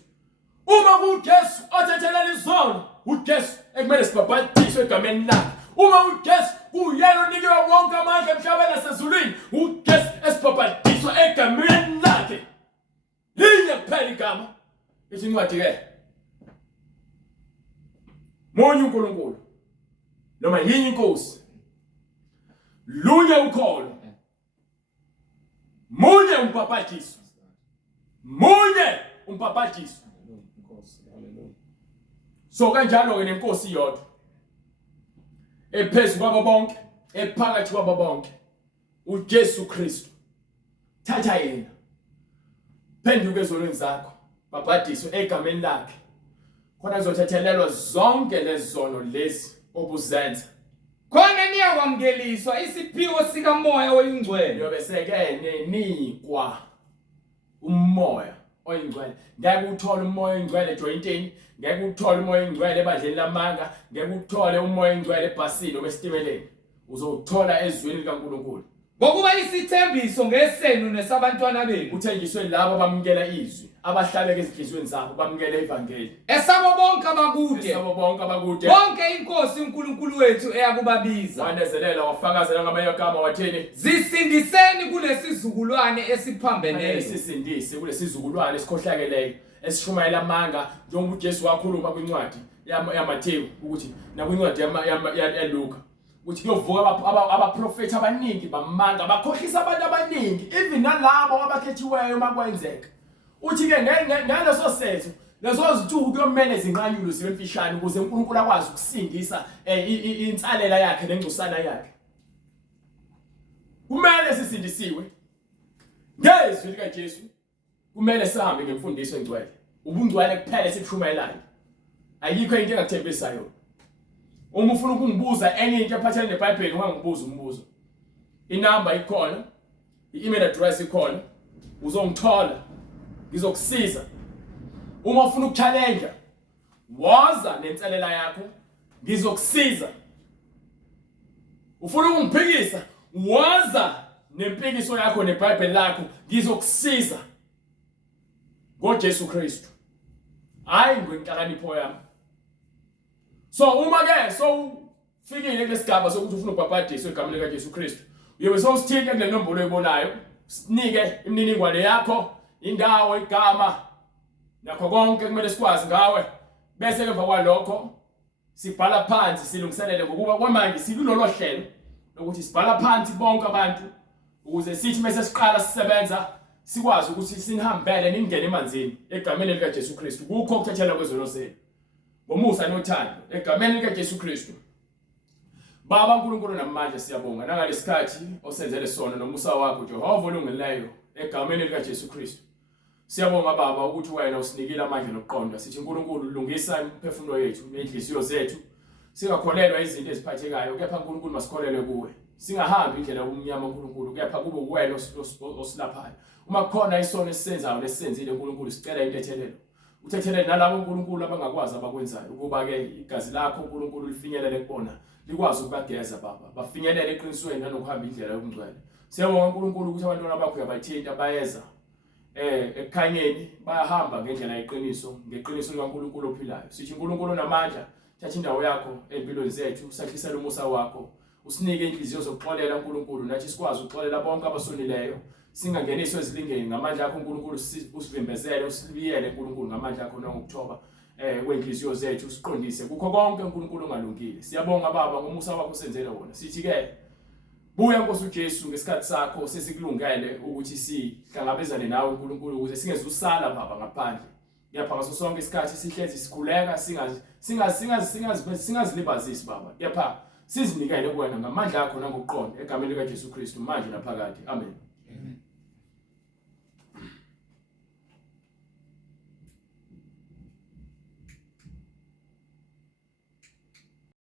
uma kuJesu othethelela izono uJesu ekumele sibhabhathiswe egameni lakhe uma uJesu uyena onikiwe wonke amandla emhlabeni nasezulwini uJesu esibhabhathiswa egameni lakhe linye kuphela igama isincwadi ke munye uNkulunkulu noma yinye inkosi lunye ukholo munye umbhabhathiso so kanjalo ke nenkosi yodwa ephezulu kwabo bonke ephakathi kwabo bonke uJesu Kristu thatha yena phenduka ezonweni zakho babhadiswe egameni lakhe khona kuzothethelelwa zonke lezono lezi obuzenza khona niyakwamukeliswa isiphiwo sikaMoya oyingcwele yobe sekene nikwa umoya oyingcwele ngeke uthole umoya oyingcwele ejointini ngeke uthole umoya oyingcwele ebadleni lamanga ngeke uthole umoya oyingcwele ebhasini noma esitimeleni uzowuthola ezweni likaNkulunkulu ngokuba isithembiso ngesenu nesabantwana benu uthenjiswe labo abamukela izwi abahlabeke ezinhlizweni zabo bamukela ivangeli esabo bonke abakude esabo bonke abakude bonke inkosi uNkulunkulu wethu eyakubabiza wanezelela wafakazela ngamagama wathini zisindiseni kulesizukulwane esiphambeneyo sisindise kulesizukulwane esikhohlakeleyo esishumayela amanga njengoba uJesu wakhuluma kwincwadi yaMathewu ukuthi nakwincwadi yaLuka ukuthi kuyovuka abaprofeti abaningi bamanga bakhohlisa abantu abaningi even nalabo abakhethiweyo makwenzeka uthi ke ngaleso sethu lezo zithuku kuyomele zinqanyulo zibe mfishane ukuze uNkulunkulu akwazi ukusindisa insalela yakhe nengcusana yakhe kumele sisindisiwe ngezwi likaJesu kumele sihambe ngemfundiso engcwele ubungcwele kuphela esibushumayelayo ayikho into engakuthembisa yona uma ufuna ukungibuza enye into ephathelene neBhayibheli ungangibuza umbuzo inamba ikhona i-email address ikhona uzongithola ngizokusiza uma ufuna ukuchallenge waza nenselela yakho ngizokusiza ufuna ungiphikisa waza nempikiso yakho neBhayibheli lakho ngizokusiza ngoJesu Kristu hayi ngwenhlakanipho yami so uma ke fikile kulesigaba sokuthi ufuna ukubhabhadiswa egameni likaJesu Kristu uyobe sowusithinta kule nombolo oyibonayo sinike imininingwane yakho indawo igama nakho konke kumele sikwazi ngawe bese emva kwalokho sibhala phansi silungiselele ngokuba kwamanje sikulolo hlelo lokuthi sibhala phansi bonke abantu ukuze sithi mase siqala sisebenza sikwazi ukuthi sinihambele ningene emanzini egameni likaJesu Kristu kukho ukuthethela kwezono zenu ngomusa nothando egameni likaJesu Kristu Baba uNkulunkulu namandla siyabonga nangalesikhathi osenzele sona nomusa wakho Jehova olungileyo egameni likaJesu Kristu siyabonga Baba ukuthi wena usinikile amandla nokuqonda sithi uNkulunkulu lungisa imphefumulo yethu nenhliziyo zethu singakholelwa izinto eziphathekayo kepha uNkulunkulu masikholelwe kuwe singahambi indlela yomnyama uNkulunkulu kepha kube uwena osilaphayo uma kukhona isono esisenzayo lesenzile uNkulunkulu sicela intethelelo uthethelele nalabo uNkulunkulu abangakwazi abakwenzayo ukuba ke igazi lakho uNkulunkulu lifinyelele kubona likwazi ukubageza Baba bafinyelele eqinisweni nanokuhamba indlela yokungcwele siyabonga uNkulunkulu ukuthi abantwana bakho yabathinta bayeza ekukhanyeni bayahamba ngendlela yeqiniso ngeqiniso likaNkulunkulu ophilayo sithi uNkulunkulu onamandla thatha indawo yakho empilweni zethu usahlisele umusa wakho usinike inhliziyo zokuxolela uNkulunkulu nathi sikwazi ukuxolela bonke abasonileyo singangeniswe ezilingeni ngamandla akho uNkulunkulu usivimbezele usiliyele uNkulunkulu ngamandla akho nangokuthoba kwenhliziyo zethu siqondise kukho konke uNkulunkulu ongalungile siyabonga Baba ngomusa wakho usenzele wona sithi ke buya Nkosi uJesu ngesikhathi sakho sesikulungele ukuthi sihlangabezane nawe uNkulunkulu ukuze singezusala Baba ngaphandle kepha ngaso sonke isikhathi sihlezi sikhuleka singazilibazisi Baba kepha sizinikele kuwena ngamandla akho nangokuqonda egameni likaJesu Kristu manje naphakade amen.